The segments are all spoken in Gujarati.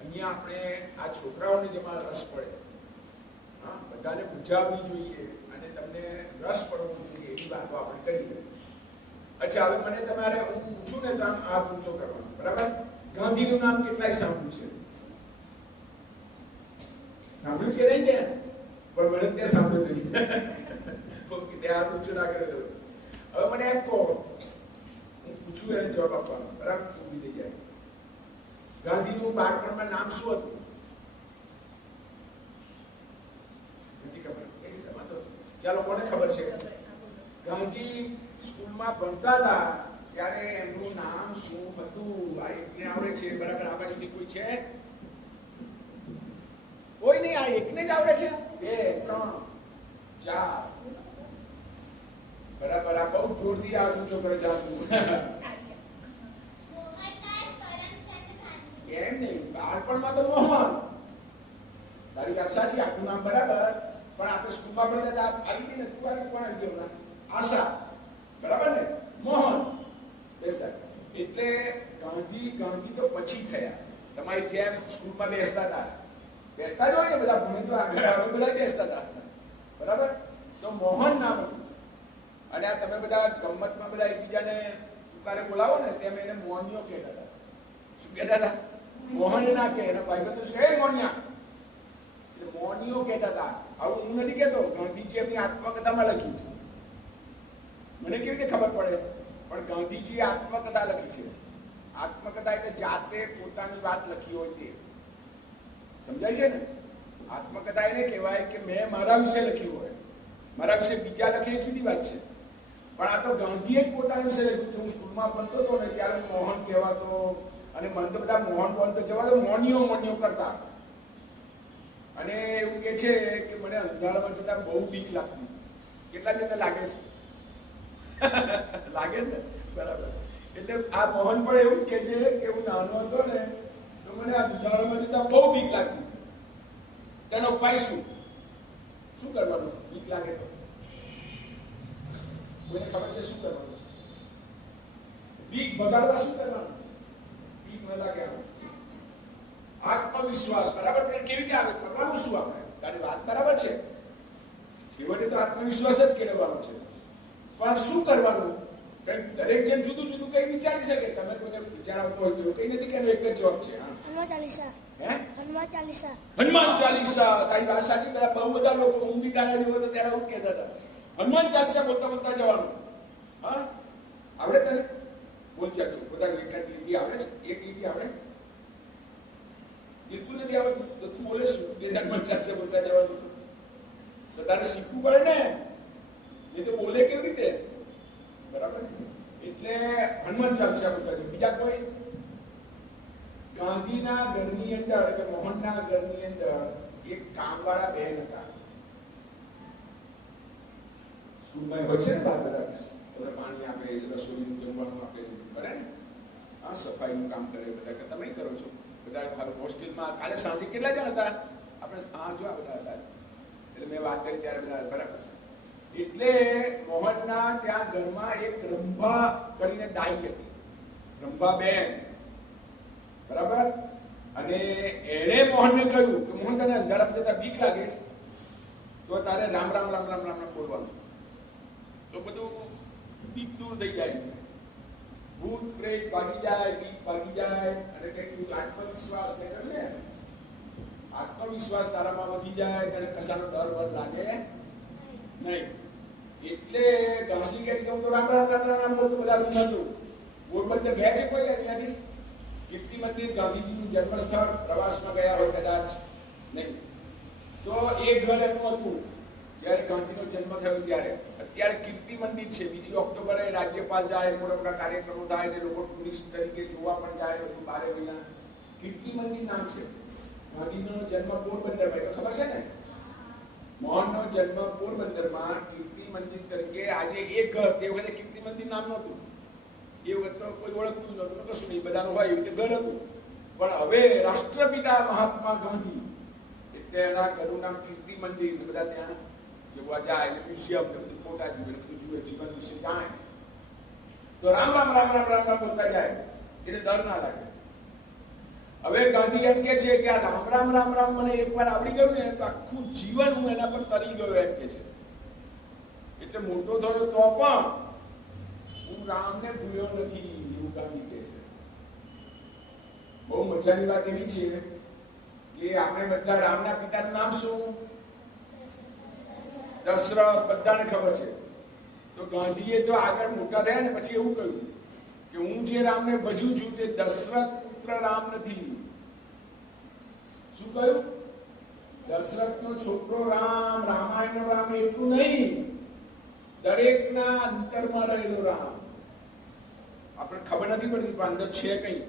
અહીંયા આપણે આ છોકરાઓને જેમાં રસ પડે, હા, બધાને બુજાવવી જોઈએ અને તમને રસ પડવો જોઈએ એવી વાતો આપણે કરીએ. અચ્છા, હવે મને તમારે હું પૂછું ને તો આમ આ પૂછો કરવાનું, બરાબર? ગાંધીનું નામ કેટલાય સાંભળ્યું છે? સાંભળ્યું કે નહીં? ત્યાં પણ મને ત્યાં સાંભળ્યું નહીં. ઓકે, ત્યાં પૂછો ના કરે. હવે મને એમ કહો, હું પૂછું એને જવાબ આપવાનો, બરાબર? ઊભી થઈ જાય. ગાંધીનું બાળપણમાં નામ શું હતું? નથી ખબર? ચાલો, કોને ખબર છે? ગાંધી સ્કૂલમાં ભણતા હતા ત્યારે એમનું નામ શું હતું? આ એકને આવડે છે, બરાબર? આ બાજુથી કોઈ છે? કોઈ નહીં, આ એકને જ આવડે છે. 2 3 4, બરાબર. આ બહુ જોરથી આ ઊંચો કરે છે. એમ નહીં, બાળપણમાં તો મોહન. તારી વાત સાચી, આખું નામ બરાબર. પણ આપણે સ્કૂલમાં ભણતા હતા, આવી ગઈ ને તું આવી, કોણ આવી ગયો? આશા, બરાબર ને? મોહન. એટલે ગાંધી તો પછી થયા. તમારી જેમ સ્કૂલમાં બેસતા હતા, બેસતા જ હોય ને બધા, ભણે તો આગળ આવે, બધા બેસતા હતા, બરાબર? તો મોહન નામ હતું. અને આ તમે બધા ગમતમાં બધા એકબીજાને તારે બોલાવો ને, તેમ એને મોનિયો કહેતા હતા. શું કહેતા હતા? મોહન ના કહે, એના ભાઈ બધું છે મોનિયા, એટલે મોનિયો કહેતા હતા. આવું હું નથી કહેતો, ગાંધીજી એમની આત્મકથામાં લખ્યું છે. મને કેવી રીતે ખબર પડે? પણ ગાંધીજીએ આત્મકથા લખી છે. આત્મકથા એટલે જાતે પોતાની વાત લખી હોય તે. સમજાય છે ને? આત્મકથા એને કહેવાય કે મેં મારા વિશે લખ્યું હોય. મારા વિશે બીજા લખે એ જુદી વાત છે. પણ આ તો ગાંધીએ જ પોતાના વિશે લખ્યું. હું સ્કૂલમાં ભણતો હતો ને ત્યારે મોહન કહેવાતો, અને મને તો બધા મોહન તો જવા દો, મોનિયો કરતા. અને એવું કે છે કે મને અંધારામાં જતા બહુ બીક લાગતી. કેટલા જણને લાગે છે? લાગે ને? બરાબર. એટલે આ મોહન પણ એવું કે છે કે હું નાનો હતો ને તો મને અંધારામાં જતા બહુ બીક લાગતી. તેનો ઉપાય શું કરવાનું? બીક લાગે તો કોઈને ખબર છે શું કરવાનું? બીક ભગાડવા શું કરવાનું? બીક ન લાગે આત્મવિશ્વાસ, બરાબર? પણ કેવી રીતે આવે? કરવાનું શું? આપણે તારી વાત બરાબર છે, છેવટે તો આત્મવિશ્વાસ જ કેળવવાનો છે. પણ શું કરવાનું? કઈ દરેક જણ જુદું જુદું કઈ વિચારી શકે. તમે કોઈને વિચાર આવતો હોય તો કઈ નથી કે એક જ જવાબ છે. હનુમાન ચાલીસા. તારી વાત સાચી. બહુ બધા લોકો ઊંઘી તારા જેવો તો ત્યારે આવું કહેતા હતા. હનુમાન ચાલીસા બોલતા જવાનું. હા, આવડે તને? બોલ જાતો બધા લીટી આવડે છે? એક લીટી આવડે? બિલકુલ નથી આવડતું તો તું બોલે શું? હનુમાન ચાલીસા બોલતા જવાનું તો તારે શીખવું પડે ને, નહીં તો બોલે કેવી રીતે? બરાબર. એટલે હનુમાન ચાલીસા બોલતા જાય. બીજા કોઈ? ગાંધીના ઘરની અંદર એટલે મોહનના ઘરની અંદર એક કામવાળા બહેન હતા. સ્કૂલમાં હોય છે ને બધા પાણી આપે, રસોઈનું જમવાનું આપે, કરે ને? હા, સફાઈનું કામ કરે. બધા તમે કરો છો? બધા હોસ્ટેલમાં કાલે સાંજે કેટલા જણ હતા? આપણે હા જો આ બધા હતા. એટલે મેં વાત કરી ત્યારે બધા બરાબર છે. એટલે મોહનના ત્યાં ઘરમાં એક રંભા કરીને દાઈ હતી, રંભાબેન, બરાબર? અને એણે મોહનને કહ્યું કે મોહન, તને અંધારામાં જતા બીક લાગે છે તો તારે રામ રામ રામ રામ રામ બોલવાનું, તો બધું બીક દૂર થઈ જાય, ભૂત પ્રેત ભાગી જાય, બીક ભાગી જાય. અને કંઈક આત્મવિશ્વાસ ને કહ્યું ને, આત્મવિશ્વાસ તારામાં વધી જાય, તને કશાનો ડર વર લાગે નહીં. એટલે ગાંધી કહે છે કે હું તો રામ રામ રામ રામ બોલતો બધા રૂમ હતું. પોરબંદર ગયા છે કોઈ અહીંયાથી? કીર્તિ મંદિર, ગાંધીજીનું જન્મસ્થળ, પ્રવાસમાં ગયા હોય કદાચ? નહીં. તો એ ઘર એમનું હતું જ્યારે ગાંધીનો જન્મ થયો ત્યારે. અત્યારે કીર્તિ મંદિર છે. 2 ઓક્ટોબરે રાજ્યપાલ જાય, મોટા મોટા કાર્યક્રમો થાય ને લોકો ટુરિસ્ટ તરીકે જોવા પણ જાય. બધું બારે મહિના કીર્તિ મંદિર નામ છે. ગાંધીનો જન્મ પોરબંદરમાં, તો ખબર છે ને? મોહનનો જન્મ પોરબંદરમાં કીર્તિ મંદિર તરીકે. આજે એક ઘર, તે વખતે કીર્તિ મંદિર નામ નહોતું, એ વખત તો કોઈ ઓળખતું નહોતું, કશું નહીં, બધાનું હોય એવી રીતે ઘર હતું. પણ હવે રાષ્ટ્રપિતા મહાત્મા ગાંધી એટલે એના ઘરનું નામ કીર્તિ મંદિર. બધા ત્યાં જોવા જાય, એટલે મ્યુઝિયમ ને બધું ફોટા જુએ, બધું જુએ, જીવન વિશે જાણે. તો રામ રામ રામ રામ રામ રામ બોલતા જાય એટલે ડર ના લાગે. હવે ગાંધી એમ કે છે કે આ રામ રામ રામ રામ મને એકવાર આવડી ગયું ને તો આખું જીવન હું એના પર તરી ગયો એમ કે છે. એટલે મોટો થયો તો પણ હું રામને ભૂલ્યો નથી એવું ગાંધી કહે છે. બહુ મજાની વાત એવી છે કે આપણે બધા રામના પિતાનું નામ શું? દશરથ. બધાને ખબર છે. તો ગાંધીએ તો આગળ મોટા થયા ને પછી એવું કહ્યું કે હું જે રામને ભજું છું તે દશરથ પુત્ર રામ નથી. શું કહ્યું? દશરથનો છોકરો રામ, રામાયણનો રામ એટલું નહીં, દરેકના અંતરમાં રહેલો રામ. આપણે ખબર નથી પડતી પણ અંદર છે કઈ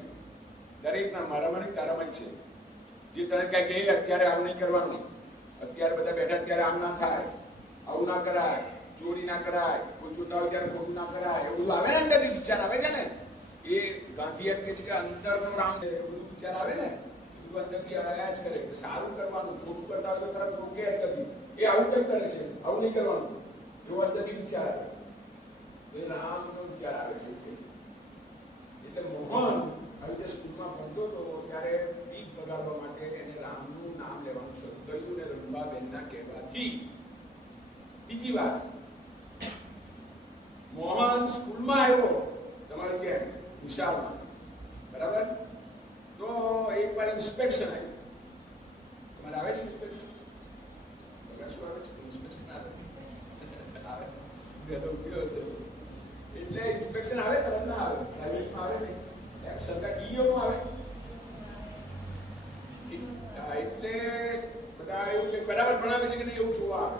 દરેકના. મારામાં નહીં તારામાં છે. જે તને કઈ કહે અત્યારે આવું નહીં કરવાનું, અત્યારે બધા બેઠા અત્યારે આમ ના થાય, આવું ના કરાય, ચોરી ના કરાય, કોઈ જોતા હોય ત્યારે ખોટું ના કરાય, એવું બધું આવે ને અંદર વિચાર આવે છે ને. એ ગાંધી એમ કે છે કે અંતરનો રામ છે, એવું બધું વિચાર આવે ને બધું અંદરથી આવ્યા જ કરે કે સારું કરવાનું, ખોટું કરતા હોય તો તરત રોકે અંદરથી એ આવું કઈ કરે છે, આવું નહીં કરવાનું, એવો અંદરથી વિચાર આવે. એ રામનો વિચાર આવે છે. એટલે મોહન આવી રીતે સ્કૂલમાં ભણતો હતો ત્યારે બીક બગાડવા માટે એને રામનું નામ લેવાનું શરૂ કર્યું ને રંભાબેનના કહેવાથી. બીજી વાત, મોહન સ્કૂલમાં આવ્યો તમારે ક્યાં વિશાળમાં, બરાબર? તો એકવાર ઇન્સ્પેક્શન આવ્યું. તમારે આવે છે ઇન્સ્પેક્શન? શું આવે છે ઇન્સ્પેક્શન? આવે એટલે ઇન્સ્પેક્શન આવે તરત ના આવે, પ્રાઇવેટમાં આવે ને એમ સરકાર ડીઓમાં આવે. એટલે બધા એવું કે બરાબર ભણાવે છે કે નહીં એવું જોવા આવે.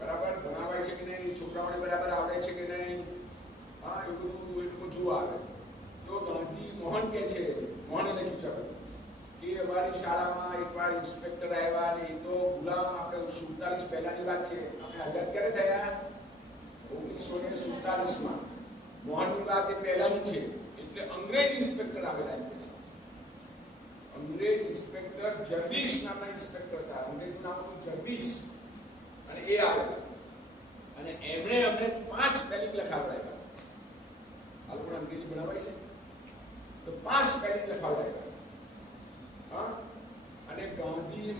બરાબર ભણાવાય છે કે નહીં, છોકરાઓને બરાબર આવડે છે કે નહીં, હા એવું બધું એ લોકો જોવા આવે. તો ગાંધી મોહન કે છે, મોહને લખ્યું છે કે અમારી શાળામાં એકવાર ઇન્સ્પેક્ટર આવ્યા ને એ તો ગુલામ આપણે 47 પહેલાની વાત છે. આપણે આઝાદ ક્યારે થયા? 1947માં. મોહનની વાત એ પહેલાની છે. એટલે અંગ્રેજ ઇન્સ્પેક્ટર આવેલા છે. અંગ્રેજ ઇન્સ્પેક્ટર જર્વિસ નામના ઇન્સ્પેક્ટર હતા. અંગ્રેજનું નામ હતું જર્વિસ. અને એ આવેલા અને એમણે અમને 5 સ્પેલિંગ લખાવડાવ્યા. આ લોકોને અંગ્રેજી ભણાવાય છે તો 5 સ્પેલિંગ લખાવડાવ્યા. હા, અને ગાંધીની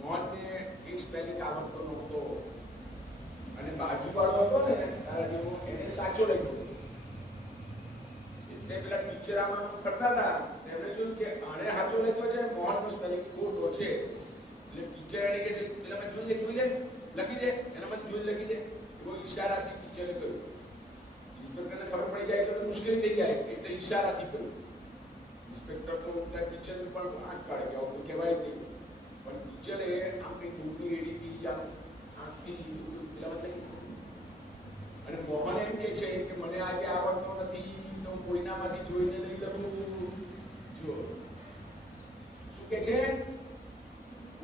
મોહનને એક સ્પેલિંગ આવડતો નહોતો અને બાજુવાળો હતો ને તારા જેવો એને સાચો લખ્યો. એટલે પેલા ટીચર આમાં કરતા હતા, એમણે જોયું કે આને સાચો લખ્યો છે, મોહનનો સ્પેલિંગ ખોટો છે. એટલે ટીચર એને કહે છે પેલા મને જોઈ લે લખી દે, એના મને જોઈ લખી દે. એવો ઈશારાથી ટીચરે કહ્યું. ઇન્સ્પેક્ટરને ખબર પડી જાય તો મુશ્કેલી થઈ જાય એટલે ઈશારાથી કહ્યું. ઇન્સ્પેક્ટર તો ટીચરને પણ આંખ કાઢે કે આવું કહેવાય નહીં, પણ ટીચરે આપણી દૂરની એડીથી આંખથી પેલા અને મોહન એમ કે છે કે મને આજે આવડતો નથી તો કોઈનામાંથી જોઈને નહીં લખું. જો શું કે છે?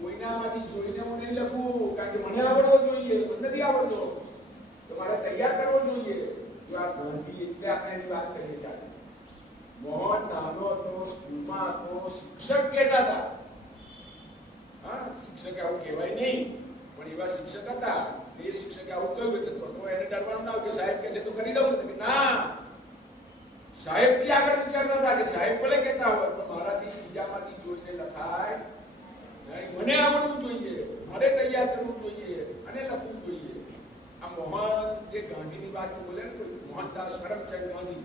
કોઈનામાંથી જોઈને હું નહીં લખું, કારણ કે મને આવડવો જોઈએ, મને નથી આવડતો તો મારે તૈયાર કરવો જોઈએ. જો આ ગાંધી એટલે આપણે એની વાત કરીએ. ચાલે મોહન નાનો હતો, સ્કૂલમાં હતો, શિક્ષક કહેતા હતા. હા, શિક્ષક આવું કહેવાય નહીં પણ એવા શિક્ષક હતા. એ શિક્ષકે આવું કહ્યું એટલે તો એને ડરવાનું ના હોય કે સાહેબ કહે છે તો કરી દઉં ને. ના, સાહેબથી આગળ વિચારતા હતા કે સાહેબ ભલે કહેતા હોય પણ મારાથી બીજામાંથી જોઈને લખાય નહીં. મને આવડવું જોઈએ, મારે તૈયાર કરવું જોઈએ અને લખવું જોઈએ. આ મોહન જે ગાંધીની વાત બોલે ને કોઈ મોહનદાસ કરમચંદ ગાંધી,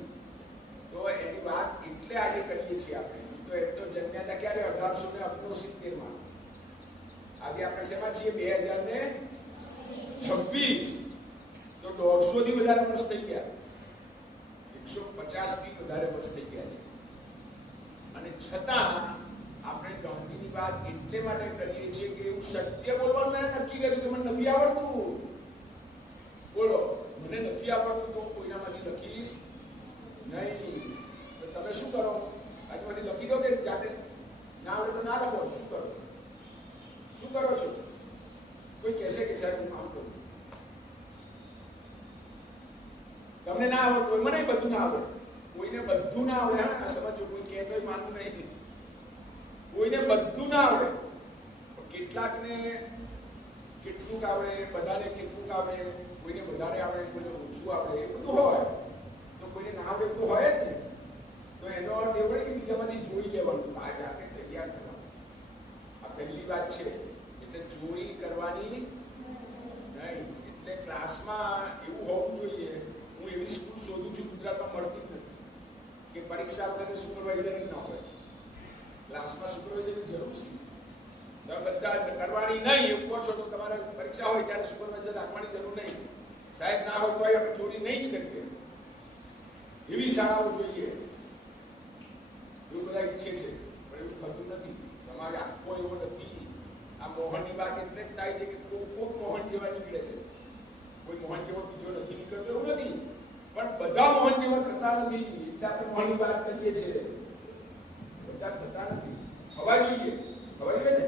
તો એની વાત એટલે આજે કરીએ છીએ આપણે. તો એમ તો જન્મ્યા હતા ક્યારે? 1869માં. આજે આપણે શેમાં છીએ? 2026. તો 150 થી વધારે વર્ષ થઈ ગયા, 150 થી વધારે વર્ષ થઈ ગયા છે. અને છતાં આપણે ગાંધીની વાત એટલે માટે કરીએ છીએ કે એવું સત્ય બોલવાનું એને નક્કી કર્યું કે મને નથી આવડતું. બોલો, મને નથી આવડતું તો કોઈનામાંથી લખીશ નહીં. તો તમે શું કરો? આજમાંથી લખી દો કે જાતે ના આવડે તો ના લખો. શું કરો છો? કોઈ કહેશે કે સાહેબ હું કામ કરું છું, તમને ના આવડતું હોય, મને બધું ના આવડે. કોઈને બધું ના આવડે. હા, સમજો, કોઈ કહે તો માનવું નહીં. કોઈને બધું ના આવડે પણ કેટલાકને કેટલુંક આવડે, બધાને કેટલુંક આવડે. કોઈને વધારે આવડે, કોઈને ઓછું આવડે, એ બધું હોય. તો કોઈને ના આવડે તો હોય જ ને. તો એનો અર્થ એવો કે બીજામાંથી જોઈ લેવાનું, આ જાતે તૈયાર કરવાનું. આ પહેલી વાત છે. એટલે ચોરી કરવાની નહીં. એટલે ક્લાસમાં એવું હોવું જોઈએ. હું એવી સ્કૂલ શોધું છું ગુજરાતમાં, મળતી જ નથી કે પરીક્ષા વખતે સુપરવાઇઝર જ ના હોય. ક્લાસમાં સુપરવાઇઝરની જરૂર છે. તમે બધા કરવાની નહીં એવું કહો છો તો તમારે પરીક્ષા હોય ત્યારે સુપરવાઇઝર રાખવાની જરૂર નહીં. સાહેબ ના હોય તો આપણે ચોરી નહીં જ કરીએ. એવી શાળાઓ જોઈએ. એવું બધા ઈચ્છે છે, પણ એવું થતું નથી. સમાજ આખો એવો નથી. આ મોહનની વાત એટલે જ થાય છે કે કોક મોહન જેવા નીકળે છે. કોઈ મોહન જેવો બીજો નથી નીકળતો એવું નથી, પણ બધા મોહન જેવા થતા નથી. એટલે આપણે મોહનની વાત કરીએ છીએ. બધા થતા નથી. થવા જોઈએ, ખબર છે ને?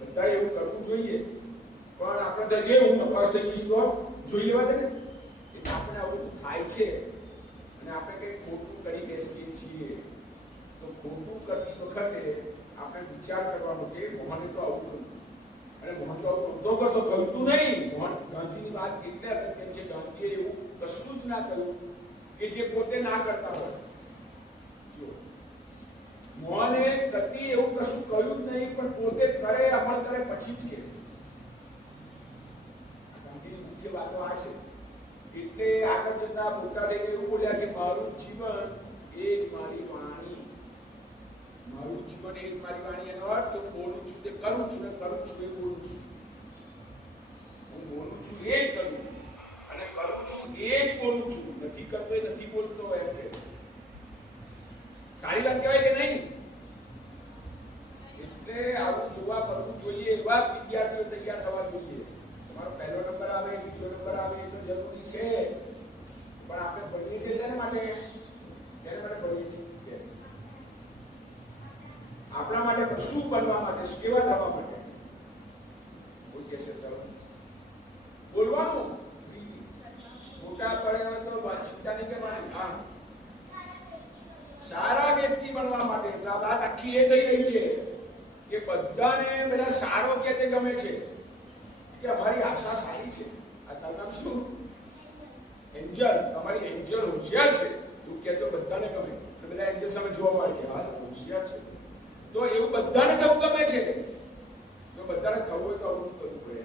બધા એવું કરવું જોઈએ. પણ આપણે તો હું નપાસ થઈ જઈશ તો જોઈ લેવા દે ને. એટલે આપણે આવું થાય છે અને આપણે કંઈક ખોટું કરી બેસીએ છીએ. તો ખોટું કરતી વખતે આપણે વિચાર કરવાનો કે મોહને તો આવું કર્યું અને મોહન તો આવું કરતો કહ્યું નહીં. મોહન ગાંધીની વાત એટલે અગત્યની છે. ગાંધીએ એવું કશું જ ના કહ્યું કે જે પોતે ના કરતા હોય. જો મોહને કદી એવું કશું કહ્યું જ નહીં, પણ પોતે કરે, અમલ કરે પછી જ કે. ગાંધીની મુખ્ય વાતો આ છે. એટલે આગળ જતા મોટા થઈને એવું બોલ્યા કે મારું જીવન એ જ મારી વાણી. મારું જીવન એ જ મારી વાણી. એનો અર્થ હું બોલું છું તે કરું છું, ને કરું છું એ બોલું છું. હું બોલું છું એ જ કરું અને કરું છું એ જ બોલું છું. નથી કરતો એ નથી બોલતો એમ કે. સારી વાત કહેવાય કે નહીં? એટલે આવું જોવા કરવું જોઈએ. એવા વિદ્યાર્થીઓ તૈયાર થવા જોઈએ. તમારો પહેલો નંબર આવે, બીજો નંબર આવે એ તો જરૂરી છે, પણ આપણે ભણીએ છીએ શેના માટે? શેના માટે ભણીએ છીએ? આપણા માટે શું બનવા માટે, કેવા થવા માટે? કોઈ કહેશે ચાલો બોલવાનું. મોટા પડે તો ચિંતા નહીં કરવાની. હા, સારા વ્યક્તિ બનવા માટે. એટલે આ વાત આખી એ કહી રહી છે કે બધાને બધા સારો કે તે ગમે છે, કે અમારી આશા સારી છે. આ તારું નામ શું? એન્જલ. તમારી એન્જલ હોશિયાર છે એવું કે તો બધાને ગમે. બધા એન્જલ સામે જોવા મળે કે હા હોશિયાર છે. તો એવું બધાને થવું ગમે છે. તો બધાને થવું હોય તો આવું કરવું પડે.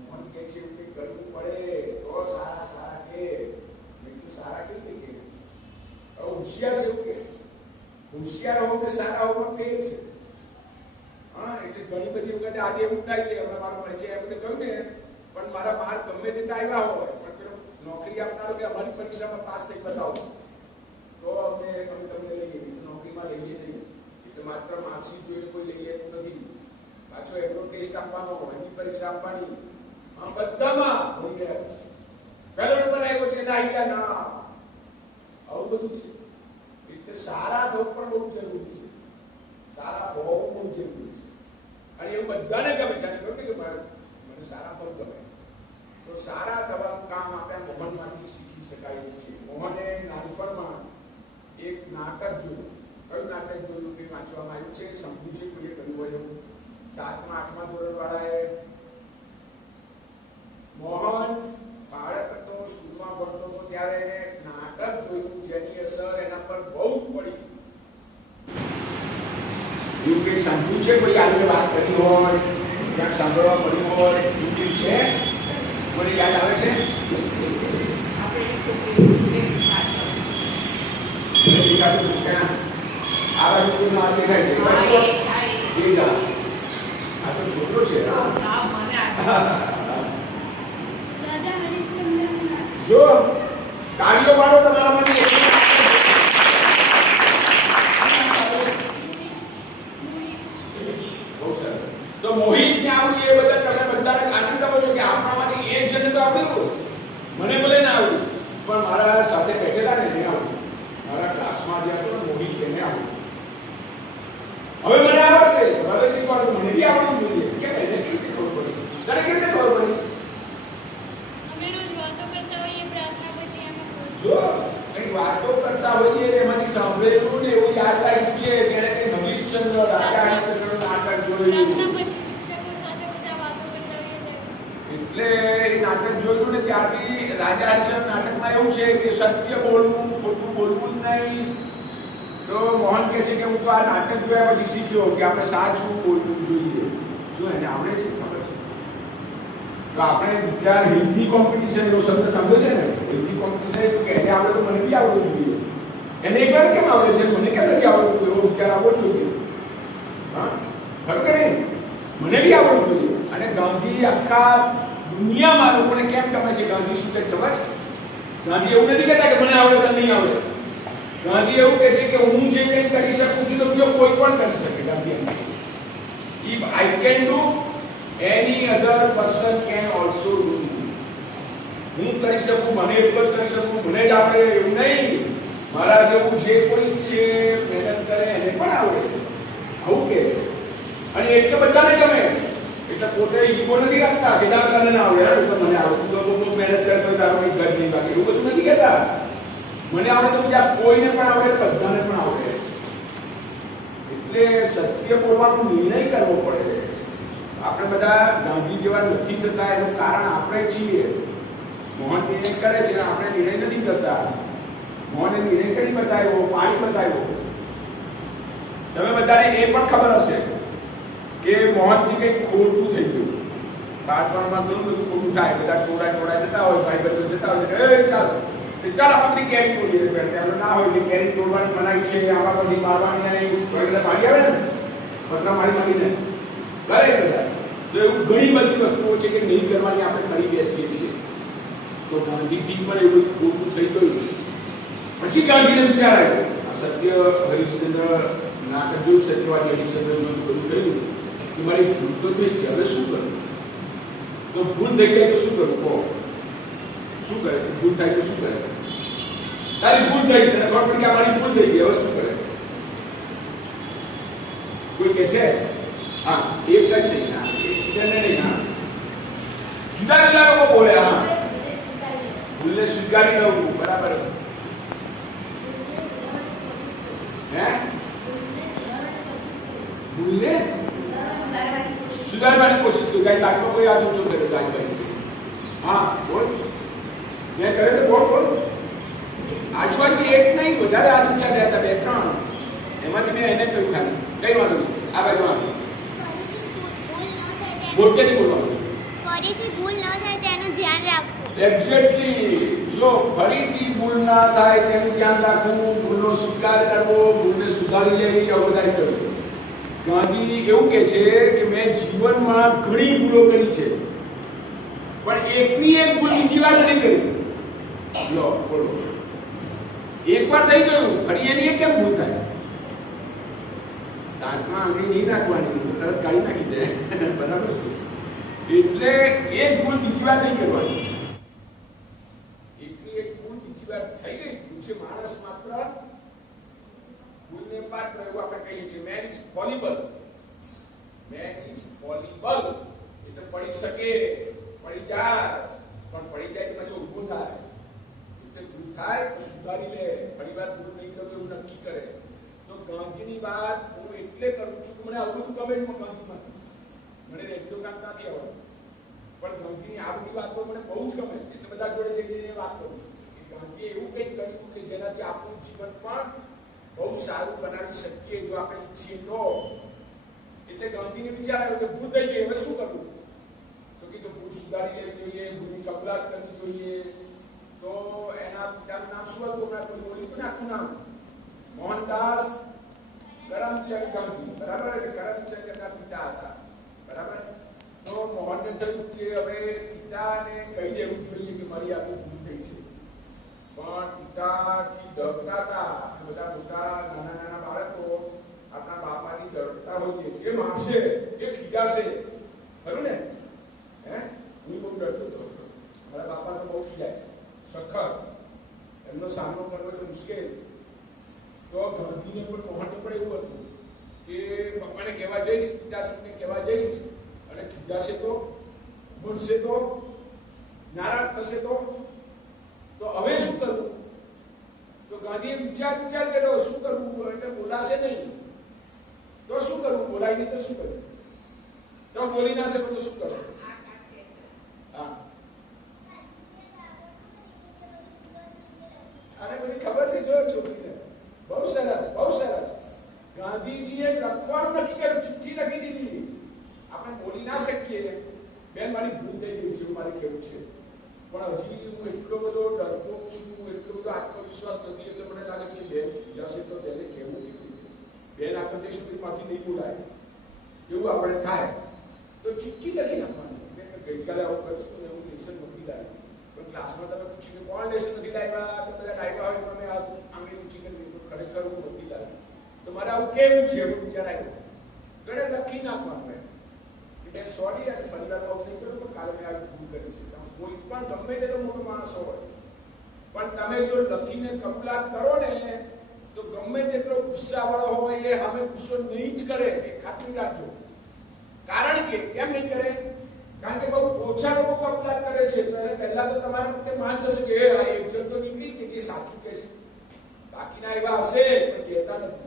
મોહન કે છે એવું કંઈક કરવું પડે તો સારા સારા કે. મેં સારા કેવી રીતે કે? હોશિયાર છે એવું કે. હોશિયાર હોવ કે સારા હોવ પણ ફેર છે. હા, એટલે ઘણી બધી વખતે આજે એવું થાય છે. હમણાં મારો પરિચય આપણે કહ્યું ને, પણ મારા માર્ક ગમે તે આવ્યા હોય, પણ પેલો નોકરી આપનારો કે અમારી પરીક્ષામાં પાસ થઈ બતાવો તો અમે તમને લઈએ. નોકરીમાં લઈએ નહીં. એટલે માત્ર માર્કશીટ જોઈને કોઈ લઈએ નથી. પાછો એનો ટેસ્ટ આપવાનો, એની પરીક્ષા આપવાની. હા, બધામાં ભણી ગયા. પહેલો નંબર આવ્યો છે એટલે આવી ગયા ના. આવું બધું છે. એટલે સારા થવું પણ બહુ જરૂરી છે. સારા હોવું બહુ જરૂરી છે. અને એવું બધાને ગમે છે. અને કહ્યું ને કે મને સારા થવું ગમે. તો સારા થવાનું કામ આપણે મોહનમાંથી શીખી શકાય છે. મોહને નાનપણમાં એક નાટક જોયું. કયું નાટક જોયું કે વાંચવામાં આવ્યું છે? સમજ્યું છે કોઈએ કર્યું હોય એવું? 7મા 8મા ધોરણવાળાએ. મોહન બાળક હતો, સ્કૂલમાં ભણતો હતો ત્યારે એને નાટક જોયું જેની અસર એના પર બહુ જ પડી. એવું કંઈક સાંભળ્યું છે? કોઈ આજે વાત કરી હોય, ક્યાંક સાંભળવા મળ્યું હોય એવું કંઈક છે? મને યાદ આવે છે? આ બાજુ દેખાય છે. આ તો છોકરો છે. જો તાળીઓ પાડો તમારામાંથી. બહુ સરસ. તો મોહિત ને આવડ્યું એ બધા તમે બધાને આનંદ આવો છો કે આપણામાંથી એક જણને તો આવડ્યું. મને ભલે ના આવડ્યું, પણ મારા સાથે બેઠેલા ને એને આવડ્યું. મારા ક્લાસમાં જે હતો મોહિત એને આવડ્યું. હવે મને આવડશે, હવે શીખવાનું મને બી આવડવું જોઈએ. કેમ એને કેવી રીતે ખબર પડી? તને કેવી રીતે ખબર પડી? જો કઈ વાતો કરતા હોઈએ ને એમાંથી સાંભળેલું ને એવું યાદ રાખ્યું છે કે એને કઈ હરીશચંદ્ર રાજા હરીશચંદ્ર નાટક જોયું. એટલે નાટક જોયું ને ત્યારથી રાજા હરિશ્ચંદ્ર નાટકમાં એવું છે કે સત્ય બોલવું, ખોટું બોલવું જ નહીં. તો મોહન કહે છે કે હું તો આ નાટક જોયા પછી શીખ્યો કે આપણે સાચું બોલવું જોઈએ. જો એને આવડે છે, ખબર છે. તો આપણે વિચાર હિન્દી કોમ્પિટિશન એવો શબ્દ સાંભળ્યો છે ને, હિન્દી કોમ્પિટિશન એટલે કે એને આવડે તો મને બી આવડવું જોઈએ. એને એકવાર કેમ આવડે છે, મને કેમ નથી આવડતું, એવો વિચાર આવવો જોઈએ. હા, ખરું કે નહીં? મને બી આવડવું જોઈએ. અને ગાંધી આખા દુનિયામાં લોકોને કેમ ગમે છે? ગાંધી શું કહે ખબર છે? ગાંધી એવું નથી કહેતા કે મને આવડે કે નહીં આવડે. ગાંધી એવું કહે છે કે હું જે કંઈ કરી શકું છું તો બીજો કોઈ પણ કરી શકે. Gandhi if I can do, any other person can also do. હું કરી શકું, મને એટલો જ કરી શકું, મને જ આવડે એવું નહીં. મારા જેવું જે કોઈ છે મહેનત કરે એને પણ આવડે, આવું કે છે. અને એટલે બધાને ગમે, એટલે પોતે ઈગો નથી રાખતા કે તને ના આવડે, તો મને આવડતું તો બહુ મહેનત કરતો તારો કંઈ ઘર નહીં બાકી, એવું બધું નથી કહેતા. મને આવડે તો બીજા કોઈને પણ આવડે, બધાને પણ આવડે. એટલે સત્ય બોલવાનો નિર્ણય કરવો પડે. આપણે બધા ગાંધી જેવા નથી થતા એનું કારણ આપણે છીએ. મોહન નિર્ણય કરે છે, આપણે નિર્ણય નથી કરતા. મોહને નિર્ણય કરી બતાવ્યો, પાણી બતાવ્યો. તમે બધાને એ પણ ખબર હશે કે મોહનથી કંઈક ખોટું થઈ ગયું. બાળપણમાં ઘણું બધું ખોટું થાય, બધા ટોળા જતા હોય, ભાઈ બંધો જતા હોય, ચાલ આપણે બધી કેરી તોડીએ. આપણે ના હોય કે કેરી તોડવાની મનાઈ છે, આમાં બધી મારવાની નહીં, એટલે મારી આવે ને પતરા મારીને લડે બધા. તો એવું ઘણી બધી વસ્તુઓ છે કે નહીં કરવાની, આપણે કરી બેસીએ છીએ. તો ગાંધીજી પણ એવું ખોટું થઈ ગયું. પછી ગાંધીને વિચાર આવ્યો, આ સત્ય હરિશ્ચંદ્ર નાટક જોયું, સત્યવાદી હરિશ્ચંદ્ર જોયું, બધું થયું કે મારી ભૂલ તો થઈ છે, હવે શું કરું? તો ભૂલ થઈ જાય તો શું કરું? કહો શું કરે? ભૂલ થાય તો શું કરે? તારી ભૂલ થઈ, તને ખબર પડી કે મારી ભૂલ થઈ ગઈ, હવે શું કરે? કોઈ કહેશે હા એક જ નહીં, હા એક નહીં, હા જુદા જુદા લોકો બોલે. હા, ભૂલને સ્વીકારી લેવું, બરાબર. હે ભૂલને સુધારવાની કોશિશ કરી. ગાય લાગતો કોઈ આ ઓછો કરે ગાયભાઈ. હા બોલ, મેં કરે તો બોલ. આજુબાજુ એક નહીં, વધારે હાથ ઊંચા થયા હતા, 2-3. એમાંથી મેં એને કહ્યું ખાલી કઈ વાંધો નહીં, આ બાજુ વાંધો મોટેથી બોલવાનું. ફરીથી ભૂલ ન થાય તેનું ધ્યાન રાખવું. એક્ઝેક્ટલી. જો ફરીથી ભૂલ ના થાય તેનું ધ્યાન રાખવું, ભૂલનો સ્વીકાર કરવો, ભૂલને સુધારી લેવી, અવધારી કરવું. ગાંધી એવું કહે છે કે મેં જીવનમાં ઘણી ભૂલો કરી છે, પણ એકની એક ભૂલ બીજી વાર નથી કરી. લો બોલો, એકવાર થઈ ગયું, ફરી એની એક કેમ ભૂલ થાય? દાંતમાં આંગળી નહીં નાખવાની, તરત કાઢી નાખી દે. બરાબર છે. એટલે એક ભૂલ બીજી વાર નહીં કરવાની. એકની એક ભૂલ બીજી વાર થઈ ગઈ. છે માણસ માત્ર ભૂલને પાત્ર, એવું આપણે કહીએ છીએ. Man is fallible. Man is fallible એટલે પડી શકે, પડી જાય, પણ પડી જાય કે પછી ઊભું થાય. એટલે ભૂલ થાય તો સુધારી લે, ફરી વાર ભૂલ નહીં કરતો એવું નક્કી કરે. તો ગાંધીની વાત હું એટલે કરું છું કે મને આવું બધું ગમે છે ગાંધીમાંથી. મને રેડિયો કામ નથી આવડતું, પણ ગાંધીની આ બધી વાતો મને બહુ જ ગમે છે. એટલે બધા જોડે જઈને વાત કરું છું કે ગાંધીએ એવું કંઈક કર્યું કે જેનાથી આપણું જીવન પણ બહુ સારું બનાવી શકીએ જો આપણે ઈચ્છીએ તો. એટલે ગાંધીને વિચાર આવ્યો કે ભૂલ થઈ ગઈ, હવે શું કરવું? તો કે ભૂલ સુધારી લેવી જોઈએ, ભૂલની કબૂલાત કરવી જોઈએ. તો એના પિતાનું નામ શું હતું? હમણાં કોઈ બોલ્યું હતું ને આખું નામ? મોહનદાસ કરમચંદ ગાંધી. બરાબર, એટલે કરમચંદ એના પિતા હતા. બરાબર. તો મોહનને થયું કે હવે પિતાને કહી દેવું જોઈએ કે મારી આ ભૂલ થઈ છે. પણ પિતાથી ડરતા હતા. બધા મોટા નાના બાળકો આપણા બાપાની ડરતા હોય છે. એ મારશે, એ ખીજાશે, ખરું ને? હે, હું બહુ ડરતો હતો. મારા બાપા તો બહુ ખીજાય, સખત. એમનો સામનો કરવો તો મુશ્કેલ. તો ગાંધીને પણ મોહનને પણ એવું હતું કે પપ્પાને કહેવા જઈશ, પિતાશ્રીને કહેવા જઈશ અને ખીજાશે તો, ભણશે તો, નારાજ થશે તો હવે શું કરવું? તો ગાંધીએ વિચાર કર્યો શું કરવું. એટલે બોલાશે નહીં તો શું કરવું? બોલાય નહીં તો શું કરવું? તો બોલી ના શકો તો શું કરવું? હા, જો છોકરીને બહુ સરસ બહુ સરસ. ગાંધીજીએ લખવાનું નક્કી કર્યું, ચિઠ્ઠી લખી દીધી. આપણે બોલી ના શકીએ બેન મારી ભૂલ થઈ ગઈ છે મારે કેવું છે, પણ હજી હું એટલો બધો ડરપોક છું, એટલો બધો આત્મવિશ્વાસ નથી, એટલે મને લાગે છે બેન જશે તો તેને કહેવું બેન આ પ્રદેશ સુધીમાંથી નહીં બોલાય એવું આપણે થાય તો ચિઠ્ઠી લખી નાખવાની. ગઈકાલે આવું કરીશું ને એવું લેસન નથી લાવ્યું, પણ ક્લાસમાં તમે પૂછ્યું કે કોણ લેસન નથી લાવ્યા તો બધા લાવ્યા હોય તો મેં આંગળી ઊંચી કરી દીધું, ખરેખર હું નથી લાવ્યું. તો મારે આવું કેવું છે એવું વિચાર આવ્યો, ગળે લખી નાખવાનું કે બેન સોરી અને પરિવારમાં આવું નહીં કરું, પણ કાલે મેં આવી ભૂલ કરી છે. કોઈ પણ ગમે તેટલો મોટો માણસ હોય પણ તમે જો લખીને કબૂલાત કરો ને તો ગમે તેટલો ગુસ્સાવાળો હોય એ સામે ગુસ્સો નહીં જ કરે, એ ખાતરી રાખજો. કારણ કે કેમ નહીં કરે? કારણ કે બહુ ઓછા લોકો કબૂલાત કરે છે. તો પહેલા તો તમારા પ્રત્યે માન થશે કે એ આ એક જણ તો નીકળી કે જે સાચું કહે છે, બાકીના એવા હશે પણ કહેતા નથી.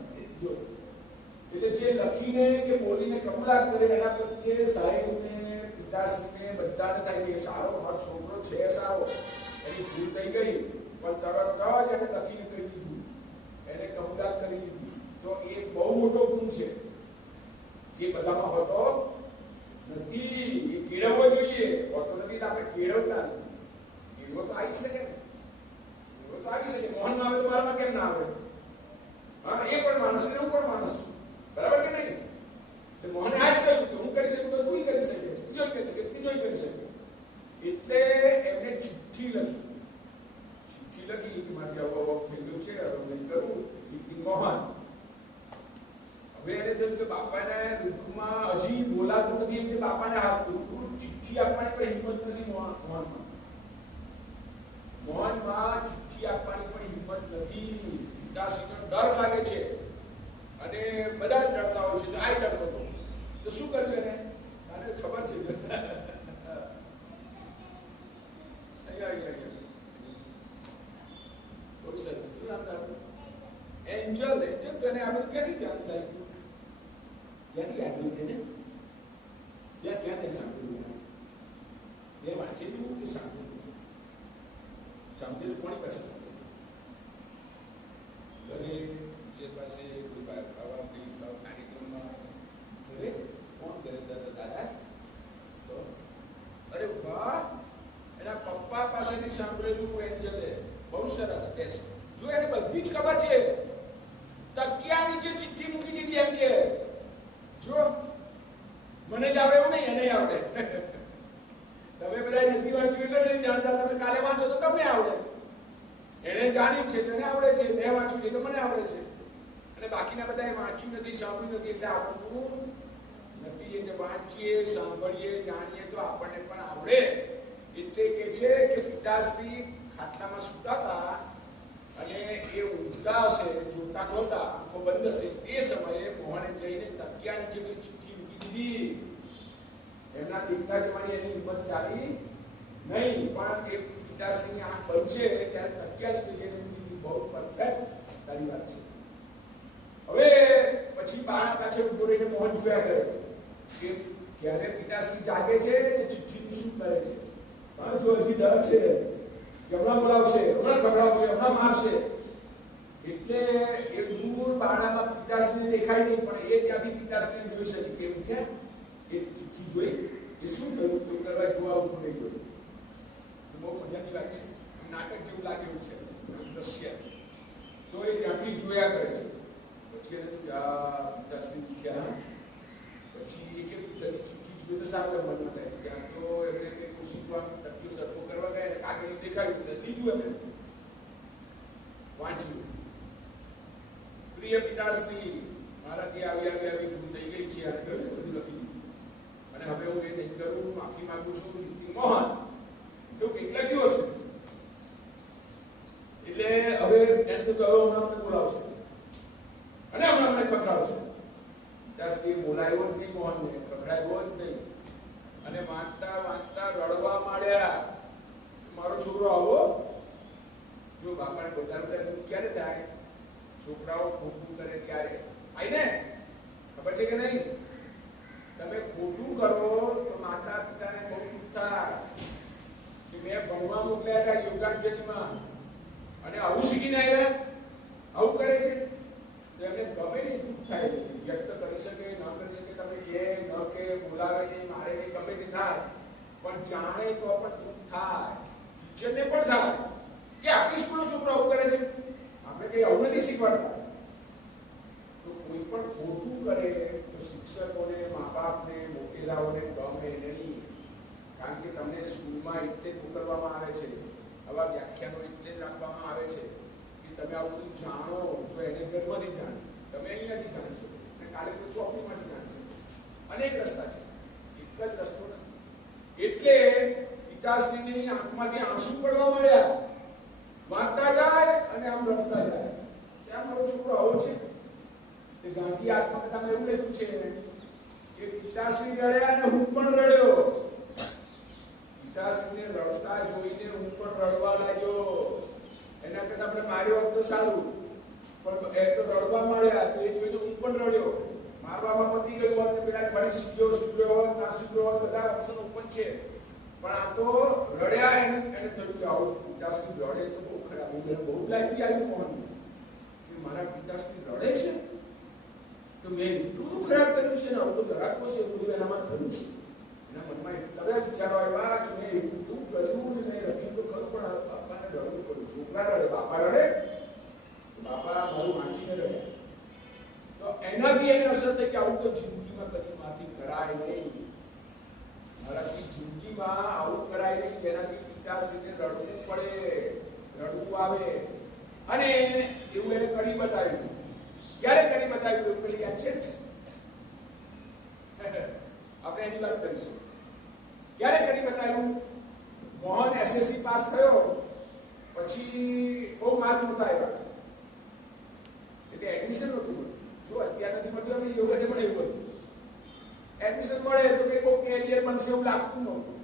એટલે જે લખીને કે બોલીને કબૂલાત કરે એના પ્રત્યે સાહેબને પિતાશ્રીને બધાને થાય કે સારો મારો છોકરો છે, સારો એની ભૂલ થઈ ગઈ પણ તરત જ એને લખીને કહી દીધું, એને કબૂલાત કરી દીધી. તો એ બહુ મોટો ગુણ છે જે બધામાં હોતો નથી. એ કેળવવો જોઈએ, હોતો નથી તો આપણે કેળવતા નથી. કેળવો તો આવી શકે ને, કેળવો તો આવી શકે. મોહન ના આવે તો મારામાં કેમ ના આવે? હા, એ પણ માણસ છે, હું પણ માણસ છું, બરાબર કે નહીં? તો મોહને આ જ કહ્યું કે હું કરી શકું તો તું કરી શકે, તું કરી શકે, તું કરી શકે. એટલે એમને ચિઠ્ઠી લખી કે મારી આવું થઈ ગયું છે, હવે નહીં કરું. મોહન હવે એને થયું કે બાપાને દુઃખમાં હજી બોલાતું નથી એટલે બાપાને હાથ દુઃખ ચિઠ્ઠી આપવાની પણ હિંમત નથી. મોહનમાં ચિઠ્ઠી આપવાની પણ હિંમત નથી. પિતાશ્રીનો ડર લાગે છે અને બધા જ ડરતા હોય છે. તો આ ડરતો હતો તો શું કર્યું એને? આને ખબર છે બહુ સરસ નામ એન્જલ. એન્જલ તો એને આપણે ક્યાંથી ધ્યાન લાગ્યું? ક્યાંથી આવ્યું તેને? ક્યાં નહીં સાંભળ્યું? એ વાંચેલું કે સાંભળ્યું? સાંભળેલું કોની પાસે સાંભળ્યું? ઘરે જે પાસે કોઈ બહાર ખાવા પીવા કાર્યક્રમમાં ઘરે કોણ કરે? દાદા. તો અરે વાહ, એના પપ્પા પાસેથી સાંભળેલું એન્જલે. બહુ સરસ. બેસ જો એને બધી જ ખબર છે. તકિયા નીચે ચિઠ્ઠી મૂકી દીધી એમ કે જો મને જ આવડે એવું નહીં, એને આવડે. તમે બધા નથી વાંચ્યું એટલે નથી જાણતા, તમે કાલે વાંચો તો તમને આવડે. એને જાણ્યું છે તો એને આવડે છે, મેં વાંચ્યું છે તો મને આવડે છે, અને બાકીના બધાએ વાંચ્યું નથી, સાંભળ્યું નથી એટલે આવડતું નથી. એટલે વાંચીએ, સાંભળીએ, જાણીએ તો આપણને પણ આવડે. એટલે કે છે કે પિતાશ્રી ખાટલામાં સૂતા હતા અને એ ઊંઘતા હશે, જોતા નહોતા, આંખો બંધ હશે. એ સમયે મોહને જઈને તકિયા નીચે પેલી ચિઠ્ઠી મૂકી દીધી. એમના દીકરા જવાની એની હિંમત ચાલી નહીં, પણ એ પિતાશ્રીની આંખ બંધ છે ત્યારે તકિયા નીચે જઈને મૂકી દીધી. બહુ પરફેક્ટ તારી વાત છે. હવે પછી બાળક પાછળ ઉભો રહીને મોહન જોયા કરે કે ક્યારે પિતાશ્રી જાગે છે ને ચિઠ્ઠીનું શું કરે છે. પણ જો હજી ડર છે, હમણાં બોલાવશે, હમણાં ખવડાવશે, હમણાં મારશે. એટલે એ દૂર બારણામાં પિતાશ્રીને દેખાય નહીં, પણ એ ત્યાંથી પિતાશ્રીને જોઈ શકે. કેમ છે એ ચિઠ્ઠી જોઈ એ શું થયું? કોઈ કરવા જોવા ઉભું નહીં ગયું. બહુ મજાની વાત છે, નાટક જેવું લાગે એવું છે દ્રશ્ય. તો એ ત્યાંથી જોયા કરે છે. પછી એને પિતાશ્રી પૂછ્યા, પછી એક ચિઠ્ઠી જોઈએ તો સારું મનમાં થાય છે. ત્યાં તો એમને કંઈક શીખવાનું તકલીફ સરખો કરવા ગયા એટલે કાગળ દેખાયું એટલે લીધું, એમને વાંચ્યું. પ્રિય પિતાશ્રી, મારાથી આવી ભૂલ થઈ ગઈ છે, આ બધું લખી દીધું અને હવે હું એ નહીં કરું, માફી માંગુ છું. મોહન એવું કંઈક લખ્યું હશે એટલે હવે એને તો હમણાં અમને બોલાવશે અને હમણાં અમને ખખડાવશે. પિતાશ્રી બોલાયો જ નહીં, મોહનને ખખડાયો જ નહીં અને વાંચતા વાંચતા રડવા માંડ્યા. મારો છોકરો આવો. જો બાપાને બધા ક્યારે થાય? છોકરાઓ ખોટું કરે ત્યારે આઈને ખબર છે કે નહીં? તમે ખોટું કરો તો માતા પિતાને બહુ દુઃખ થાય કે મેં ભણવા મોકલ્યા હતા યોગાંજલિમાં અને આવું શીખીને આવ્યા. બોલાવે નહીં, મારે નહીં, ગમે તે થાય, પણ જાણે તો પણ દુઃખ થાય, ટીચરને પણ થાય કે આપણી સ્કૂલનો છોકરો આવું કરે છે. આપણે કઈ આવું નથી શીખવાડતા. તો કોઈ પણ ખોટું કરે તો શિક્ષકોને, મા બાપને, મોટેલાઓને ગમે નહીં. કારણ કે તમને સ્કૂલમાં એટલે જ મોકલવામાં આવે છે, આવા વ્યાખ્યાનો એટલે જ રાખવામાં આવે છે કે તમે આવું બધું જાણો. જો એને ઘરમાંથી જાણે, તમે અહીંયાથી જાણશો અને કાલે કોઈ ચોપડીમાંથી જાણશે. અનેક રસ્તા છે, એક જ રસ્તો નથી. એટલે પિતાશ્રીની આંખમાંથી આંસુ પડવા માંડ્યા. વાંચતા જાય અને આમ રડતા જાય. ત્યાં મારો છોકરો આવો છે. ગાંધી આત્મકથામાં એવું લખ્યું છે કે પિતાશ્રી રડ્યા અને હું પણ રડ્યો. પિતાશ્રીને રડતા જોઈને હું પણ રડવા લાગ્યો. એના કરતા આપણે માર્યો હોત તો સારું, પણ એ તો રડવા માંડ્યા તો એ જોઈને હું પણ રડ્યો. મારવામાં પતી ગયું હોત ને પેલા ફરી શીખ્યો, સુધર્યો હોત, ના સુધર્યો હોત, બધા ઓપ્શન ઓપન છે. પણ આ તો રડ્યા. એને થયું કે આવું પિતાશ્રી રડે તો બહુ ખરાબ. બહુ લાગી આવ્યું મોહન કે મારા પિતાશ્રી રડે છે તો મેં એટલું ખરાબ કર્યું છે ને, આવું તો ધરાકો છે એવું બધું એનામાં થયું છે. એના મનમાં એટલા બધા વિચારો આવ્યા કે મેં એટલું કર્યું ને મેં રડ્યું તો ખરું, પણ બાપાને રડવું પડ્યું. છોકરા રડે, બાપા રડે, બાપા મારું વાંચીને રડે. તો એનાથી એને અસર થઈ કે આવું તો જિંદગીમાં કદી માથી કરાય નહીં. મારાથી જિંદગીમાં આવું કરાય નહીં, જેનાથી પિતાશ્રીને રડવું પડે, રડવું આવે. અને એવું એને કરી બતાવ્યું. ક્યારે કરી બતાવ્યું એવું કરી યાદ છે? આપણે એની વાત કરીશું. ક્યારે કરી બતાવ્યું? મોહન એસએસસી પાસ થયો પછી બહુ માર્ક નહોતા આવ્યા એટલે એડમિશન નહોતું મળ્યું. જો અત્યાર નથી મળ્યું, અમે યોગાને પણ એવું હતું. એડમિશન મળે તો કંઈ બહુ કેરિયર બનશે એવું લાગતું નહોતું.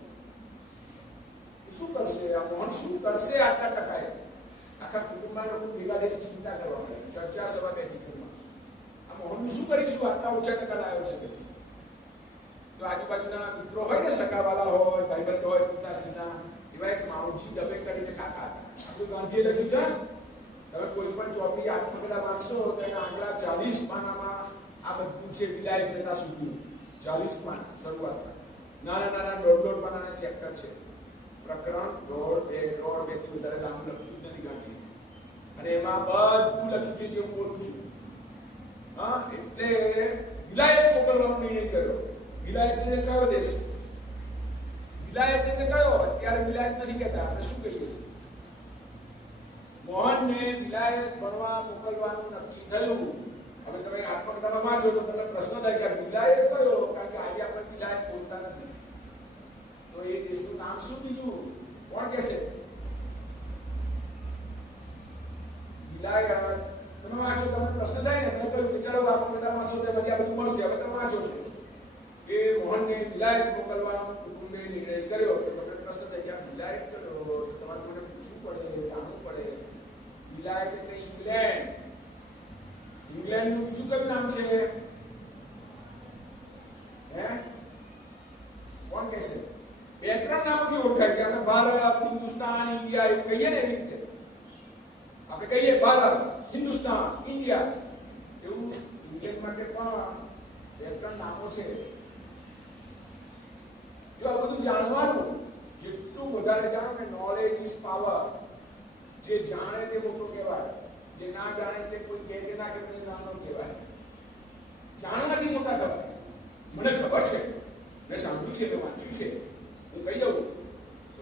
શું કરશે આ મોહન, શું કરશે આટલા ટકાએ? આખા કુટુંબમાં લોકો ભેગા થઈને ચિંતા કરવા માંડ્યા. ચર્ચા સભા બેઠી ઘરમાં, આ મોહનનું શું કરીશું, આટલા ઓછા ટકા લાવ્યો છે. તો આજુબાજુના મિત્રો હોય ને, સગાવાલા હોય, ભાઈબંધ હોય, પિતાશ્રીના, એવા એક માવજી દબે કરીને કાકા હતા. આપણું ગાંધીએ લખ્યું છે, તમે કોઈ પણ ચોપડી આત્મકથા વાંચશો તો એના આગલા 40 પાનામાં આ બધું છે વિદાય જતા સુધી. 40 પાના શરૂઆત, નાના નાના દોઢ પાનાના ચેપ્ટર છે. પ્રકરણ 1.5, 1.5 થી વધારે લાંબુ લખ્યું નથી ગાંધી. અને એમાં બધું લખ્યું છે જે હું બોલું છું. હા, એટલે વિલાયત મોકલવાનો નિર્ણય કર્યો. વિલાયત એટલે કયો દેશ? વિલાયત એટલે કયો? અત્યારે વિલાયત નથી કહેતા, આપણે શું કહીએ છીએ? મોહનને વિલાયત ભણવા મોકલવાનું નક્કી થયું. હવે તમે આત્મકથામાં વાંચો તો તમને પ્રશ્ન થાય કે વિલાયત કયો? કારણ કે આજે આપણે વિલાયત બોલતા નથી. તો એ દેશનું નામ શું બીજું? કોણ કહેશે? વિલાયત. તમે વાંચો, તમને પ્રશ્ન થાય ને, મેં કહ્યું કે ચાલો આત્મકથા વાંચો તો બધી આ બધું મળશે. હવે તમે વાંચો છો કે મોહનને વિલાયત મોકલવાનો કુટુંબે નિર્ણય કર્યો. તો તમને પ્રશ્ન થાય કે આ વિલાયત કર્યો, તમારે કોઈને પૂછવું પડે, જાણવું પડે. વિલાયત એટલે ઇંગ્લેન્ડ. ઇંગ્લેન્ડનું બીજું કયું નામ છે? હે, કોણ કહેશે? 2-3 નામોથી ઓળખાય છે. આપણે ભારત, હિન્દુસ્તાન, ઇન્ડિયા એવું કહીએ ને, એવી રીતે આપણે કહીએ ભારત, હિન્દુસ્તાન, ઇન્ડિયા. એવું ઇંગ્લેન્ડ માટે પણ 2-3 નામો છે. જો આ બધું જાણવાનું, જેટલું વધારે જાણો કે નોલેજ ઇઝ પાવર. જે જાણે તે મોટો કહેવાય, જે ના જાણે તે કોઈ કહે કે ના કે નાનો કહેવાય. જાણવાથી મોટા થવાય. મને ખબર છે, મેં સાંભળ્યું છે, મેં વાંચ્યું છે, હું કહી દઉં તો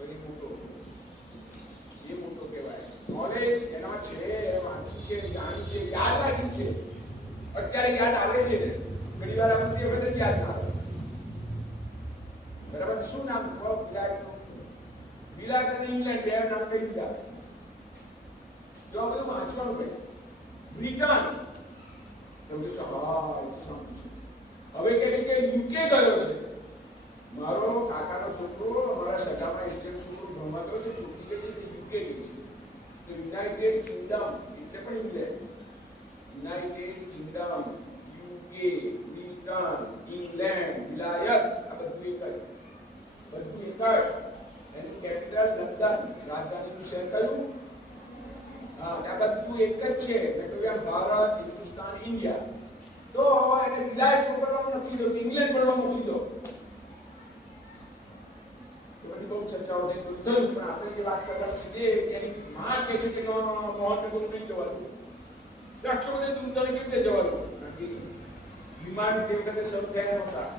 એ મોટો કહેવાય. નોલેજ એના છે, વાંચ્યું છે, જાણ્યું છે, યાદ રાખ્યું છે. અત્યારે યાદ આવે છે, ઘણી વાર આપણને એ વખતે યાદ ના આવે. બરાબર? શું નામ? વિલાયત અને ઇંગ્લેન્ડ, બે નામ કહી દીધા. જો આ બધું વાંચવાનું કહે. બ્રિટન, તમે શું? હા, હવે કે છે કે યુકે ગયો છે. મારો કાકાનો છોકરો, અમારા સગામાં ઇન્ડિયન છોકરો ભણવા ગયો છે. છોકરી કે છે કે યુકે ગઈ છે. તો યુનાઇટેડ કિંગડમ એટલે પણ England. United Kingdom, UK, Britain, England, વિલાયત, આ બધું એક જ. બધું એક જ. એનું કેપિટલ લંડન, રાજધાનીનું શહેર કયું? હા, આ બધું એક જ છે. ભારત, હિન્દુસ્તાન, ઇન્ડિયા. તો એને વિલાયત મોકલવામાં નથી દો, ઇંગ્લેન્ડ ભણવા મોકલી દો. બહુ ચર્ચાઓ થઈ થયું, પણ આપણે જે વાત કરતા છીએ કે માં કહે છે કે મોહનને તો નહીં જવાનું, તો આટલું બધું દૂર કેવી રીતે જવાનું? વિમાન તે વખતે શરૂ થયા નહોતા,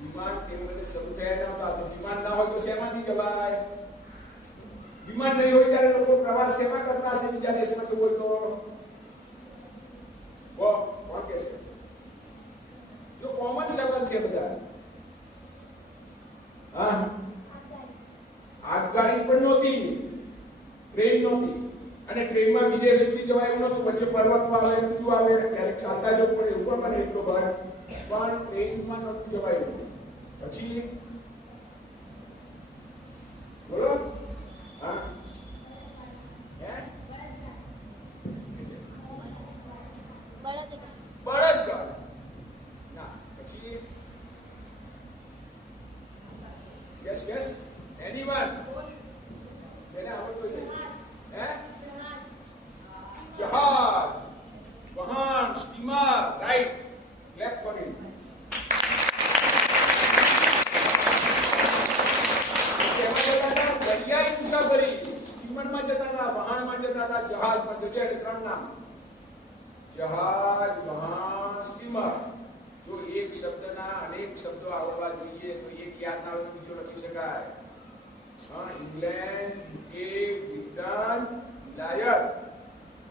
વિમાન તે વખતે શરૂ થયા નહોતા. તો વિમાન ના હોય તો શેમાંથી જવાય? વિમાન નહીં હોય ત્યારે લોકો પ્રવાસ શેમાં કરતા હશે બીજા દેશમાં? તો કોઈ તો કોણ કે છે? જો કોમન સવાલ છે બધા. હા, આગગાડી પણ નહોતી, ટ્રેન નહોતી, અને ટ્રેનમાં વિદેશ સુધી જવાય એવું નહોતું. વચ્ચે પર્વત આવે, ઊંચું આવે, ક્યારેક ચાલતા જવું પડે, એવું પણ એટલો ભાર, પણ ટ્રેનમાં નહોતું જવાયું. પછી બોલો. હા, બળદગાડા. ના, પછી યસ યસ એનીવન જેને આવડતું છે. હે, જહાજ, વાહન, steamer. Right, clap four it. દરિયાઈ મુસાફરી, સ્ટીમરમાં જતા હતા, વાહનમાં જતા હતા, જહાજમાં જતા. ત્રણ નામ: જહાજ, વાહન, સ્ટીમર. જો એક શબ્દના અનેક શબ્દો આવડવા જોઈએ તો એક યાદ ના આવે તો બીજો લખી શકાય. હા, ઇંગ્લેન્ડ, યુકે, બ્રિટન, વિલાયત.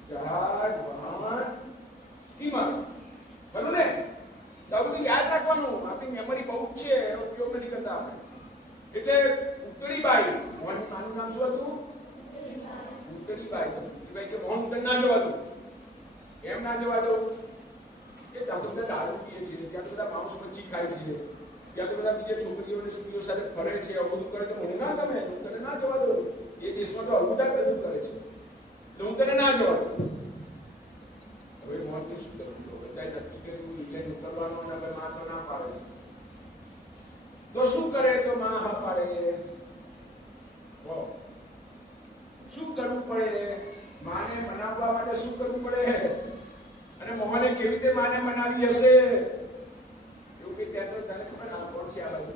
જહાજ, વાહન, સ્ટીમર. બરોબર ને? તો આ બધું યાદ રાખવાનું. આપણી મેમરી બહુ જ છે, એનો ઉપયોગ નથી કરતા આપણે. એટલે ઉતળીબાઈ, મોહનનું નાનું નામ શું હતું? ઉતળીબાઈ. ઉતળીબાઈ કે મોહન ઉતર ના જવા દો. કેમ ના જવા દો? કે ત્યાં તો બધા દારૂ પીએ છીએ, ત્યાં તો બધા માંસ મચ્છી ખાય છે, ત્યાં તો બધા બીજા છોકરીઓ અને સ્ત્રીઓ સાથે ફરે છે, આવું બધું કરે તો મને ના ગમે, હું તને ના જવા દઉં. એ દેશમાં તો અલગુદા બધું કરે છે, તો હું તને ના જવા દઉં. હવે મોહનને શું કરવું? બધા નક્કી કર્યું ઇંગ્લેન્ડ ઉતરવાનું, અને હવે માં તો ના પાડે છે. તો શું કરે? તો માં હા પાડે. શું કરવું પડે? માને મનાવવા માટે શું કરવું પડે? અને મોહને કેવી રીતે માને મનાવી હશે? એવું કે ત્યાં તો તને ખબર ના કોણ છે આ બાજુ?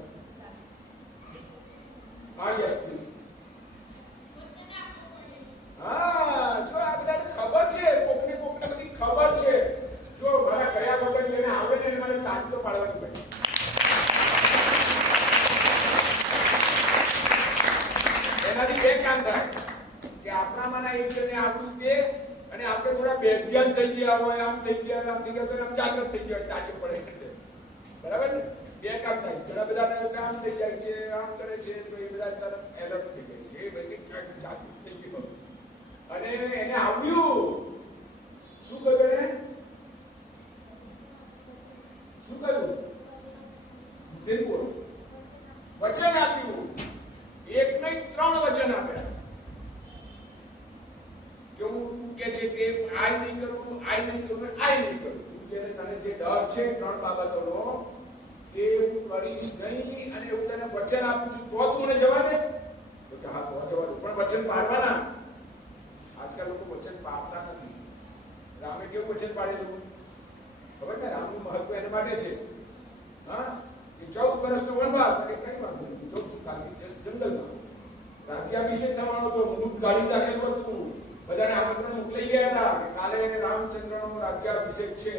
હા, યસ પ્લીઝ. હા, જો આ બધાને ખબર છે, કોકને બધી ખબર છે. જો મારા કયા વગર લઈને આવે ને મને તાજી તો પાડવાની પડે. એનાથી બે કામ થાય કે આપણામાંના એક જણને આવડું દે, અને આપણે થોડા બેધ્યાન થઈ ગયા હોય, આમ થઈ ગયા, આમ થઈ ગયા, તો આમ જાગૃત થઈ ગયા, તાજો પડે. બરાબર ને? બે કામ થાય. ઘણા બધા કામ થઈ જાય છે, આમ કરે છે, તો એ બધા તરફ એલર્ટ થઈ જાય છે. એ ભાઈ કંઈક જાગૃત થઈ ગયો, અને એને આવડ્યું. શું કહ્યું એને? શું કહ્યું? વચન આપ્યું. એક નહીં, ત્રણ વચન આપ્યા. કેવું કે છે કે આ નહીં કરું, આ નહીં કરું, આ નહીં કરું. તને જે ડર છે ત્રણ બાબતોનો, તે હું કરીશ નહીં, અને હું તને વચન આપું છું, તો તું મને જવા દે. તો કે હા, તો જવા દે, પણ વચન પાળવાના. આજકાલ લોકો વચન પાળતા નથી. રામે કેવું વચન પાડેલું ખબર ને? રામનું મહત્વ એને માટે છે. હા, એ 14 વર્ષનો વનવાસ, કઈ વાંધો નહીં, જવું છું ખાલી જંગલમાં. રાજ્યાભિષેક થવાનો હતો, મૃત ગાડી દાખલ હતું, બધાને આમંત્રણ મોકલાઈ ગયા હતા કે કાલે રામચંદ્રનો રાજ્યાભિષેક છે.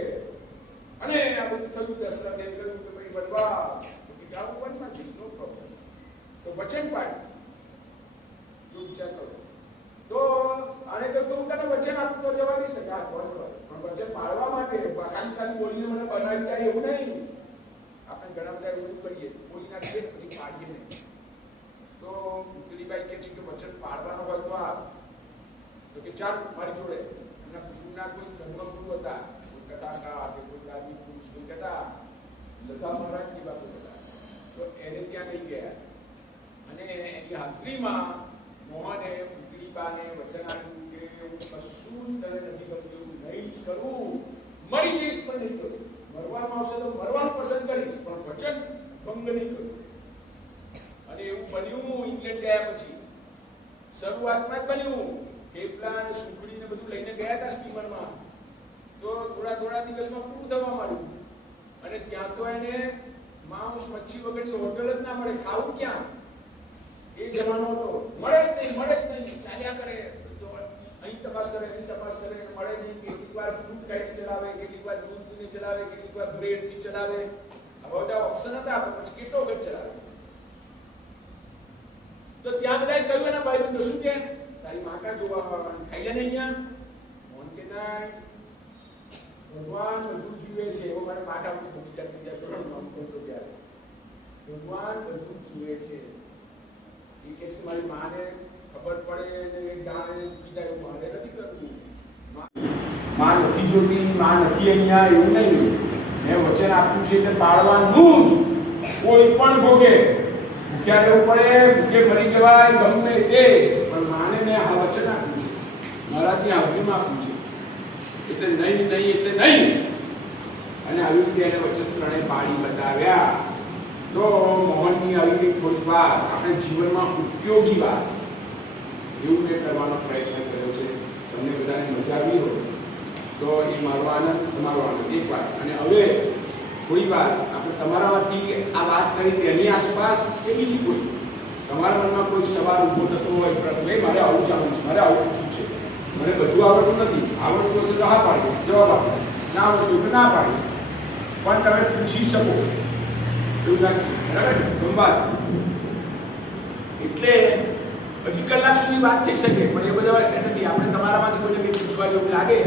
અને આ બધું થયું. દશરથે કહ્યું કે ભાઈ વનવાસ, આવું વનમાં છે, નો પ્રોબ્લેમ. તો વચન પાડ્યું. જો વિચાર કરો તો આને કહ્યું હું તને વચન આપું તો જવા દઈશ ને? હા, પણ વચન પાળવા માટે ખાલી બોલીને મને બનાવી જાય એવું નહીં. આપણે ઘણા બધા એવું કરીએ, બોલી નાખીએ પછી પાડીએ નહીં. તો ઉતરીબાઈ કહે છે કે વચન પાડવાનો હોય તો આ, તો કે ચાલ મારી જોડે. એમના ગુરુના કોઈ ધર્મગુરુ હતા, કોઈ કથાકાર કે કોઈ ધાર્મિક પુરુષ, કોઈ કહેતા લતા મહારાજની વાતો હતા. તો એને ત્યાં લઈ ગયા, અને એની હાજરીમાં મોહને ઉતરીબાને વચન આપ્યું કે હું કશું તને નથી ગમતું, નહીં જ કરું, મરી જઈશ પણ નહીં કરું. મરવાનું આવશે તો મરવાનું પસંદ કરીશ, પણ વચન ભંગ નહીં કરું. અને એવું બન્યું. ઇંગ્લેન્ડ ગયા પછી શરૂઆતમાં જ બન્યું. થેપલા અને સુખડીને બધું લઈને ગયા હતા સ્ટીમરમાં, તો થોડા દિવસમાં પૂરું થવા માંડ્યું. અને ત્યાં તો એને માંસ મચ્છી વગરની હોટલ જ ના મળે, ખાવું ક્યાં? એ જમાનો હતો, મળે જ નહીં, ચાલ્યા કરે, તો અહીં તપાસ કરે, મળે નહીં. કેટલીક વાર ફ્રૂટ ખાઈને ચલાવે, કેટલીક વાર દૂધ પીને ચલાવે, કેટલીક વાર બ્રેડ થી ચલાવે. આ બધા ઓપ્શન હતા, પણ પછી કેટલો વખત ચલાવે. તો ત્યાં બધા કહ્યું એના ભાઈ બંધો શું કે તારી માકા જોવા ખાઈ લે ને અહીંયા. મોહન કે ના, ભગવાન બધું જુએ છે. એવો મારે માટા બીજા ધોરણમાં બોલતો ત્યારે ભગવાન બધું જુએ છે. એ કે છે મારી માને ખબર પડે ને જાણે કીધા એવું મારે નથી કરવું. માં નથી જોતી, માં નથી અહીંયા એવું નહીં. મેં વચન આપ્યું છે કે પાળવાનું કોઈ પણ ભોગે, ભૂખ્યા રહેવું પડે, ભૂખે મરી જવાય, ગમે તે, પણ માને મેં આ વચન આપ્યું છે, મારાથી હાજરીમાં આપ્યું છે. એટલે નહીં અને આવી રીતે એને વચન ત્રણે પાડી બતાવ્યા. તો મોહનની આવી રીતે થોડીક વાર આપણે જીવનમાં ઉપયોગી વાત એવું મેં કરવાનો પ્રયત્ન કર્યો છે. તમને બધાને મજા આવી હોય તો એ મારો આનંદ, તમારો આનંદ એક વાત. અને હવે થોડી વાર આપણે તમારામાંથી આ વાત કરી તેની આસપાસ કે બીજી કોઈ તમારા મનમાં કોઈ સવાલ ઊભો થતો હોય, પ્રશ્ન, મારે આવું જાણવું છે, મારે આવું પૂછવું છે, મને બધું આવડતું નથી, આવડતું હશે તો હા પાડીશ, જવાબ આપીશ, ના આવડતું તો ના પાડીશ, પણ તમે પૂછી શકો એવું નથી. બરાબર? સંવાદ એટલે હજી કલાક સુધી વાત થઈ શકે, પણ એ બધા નથી. આપણે તમારામાંથી કોઈને કંઈક પૂછવા જેવું લાગે,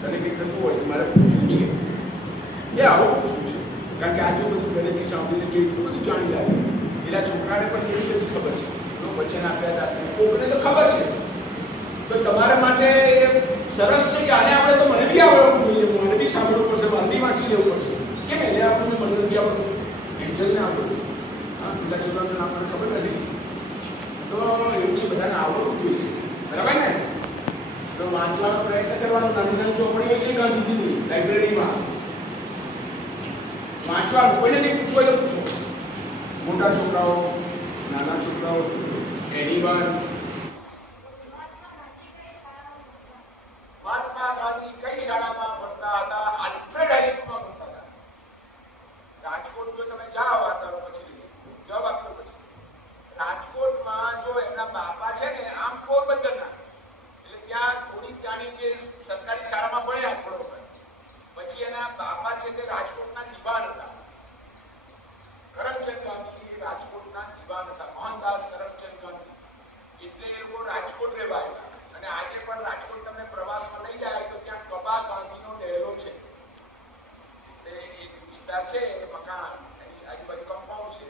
તને કંઈક થતું હોય મારે પૂછવું છે, એ આવું પૂછવું છે. કારણ કે આજે બધું પહેલેથી સાંભળીને કેવું બધું જાણી લાગે. પેલા છોકરાને પણ કેવી બધી ખબર છે, લોકો વચન આપ્યા હતા, કોઈને તો ખબર છે. તો તમારા માટે સરસ છે કે આને આપણે તો મને બી આવડવું જોઈએ, મને બી સાંભળવું પડશે, મારે બી વાંચી લેવું પડશે. કેમ એને આપણને મને નથી આવડતું, એન્જલને આવડતું, હા, પેલા છોકરાને આપણને ખબર નથી. તો એવું છે, બધાને આવડવું જોઈએ. બરાબર ને? તો વાંચવાનો પ્રયત્ન કરવાનો. નાની ચોપડી હોય છે ગાંધીજીની લાઇબ્રેરીમાં, વાંચવાનું. કોઈને કંઈક પૂછવું હોય તો પૂછો. મોટા છોકરાઓ, નાના છોકરાઓ, એનીવન. મહાત્મા ગાંધી કઈ શાળામાં ભણતા હતા? આલ્ફ્રેડ હાઈસ્કૂલમાં ભણતા હતા. રાજકોટ જો તમે જાઓ આ તારો પછી જવાબ આપી દો. પછી રાજકોટમાં જો એમના બાપા છે ને આમ પોરબંદરના, એટલે ત્યાં થોડી ત્યાંની જે સરકારી શાળામાં ભણ્યા થોડો વખત, પછી એના બાપા છે તે રાજકોટના દિવાન હતા. કરમચંદ ગાંધી રાજકોટના દિવાન હતા, મોહનદાસ કરમચંદ ગાંધી. એટલે એ લોકો રાજકોટ રહેવા આવ્યા. અને આજે પણ રાજકોટ તમને પ્રવાસમાં લઈ જાય તો ત્યાં કબા ગાંધીનો ડેરો છે. એટલે એક વિસ્તાર છે, મકાન, એની આજુબાજુ કમ્પાઉન્ડ છે,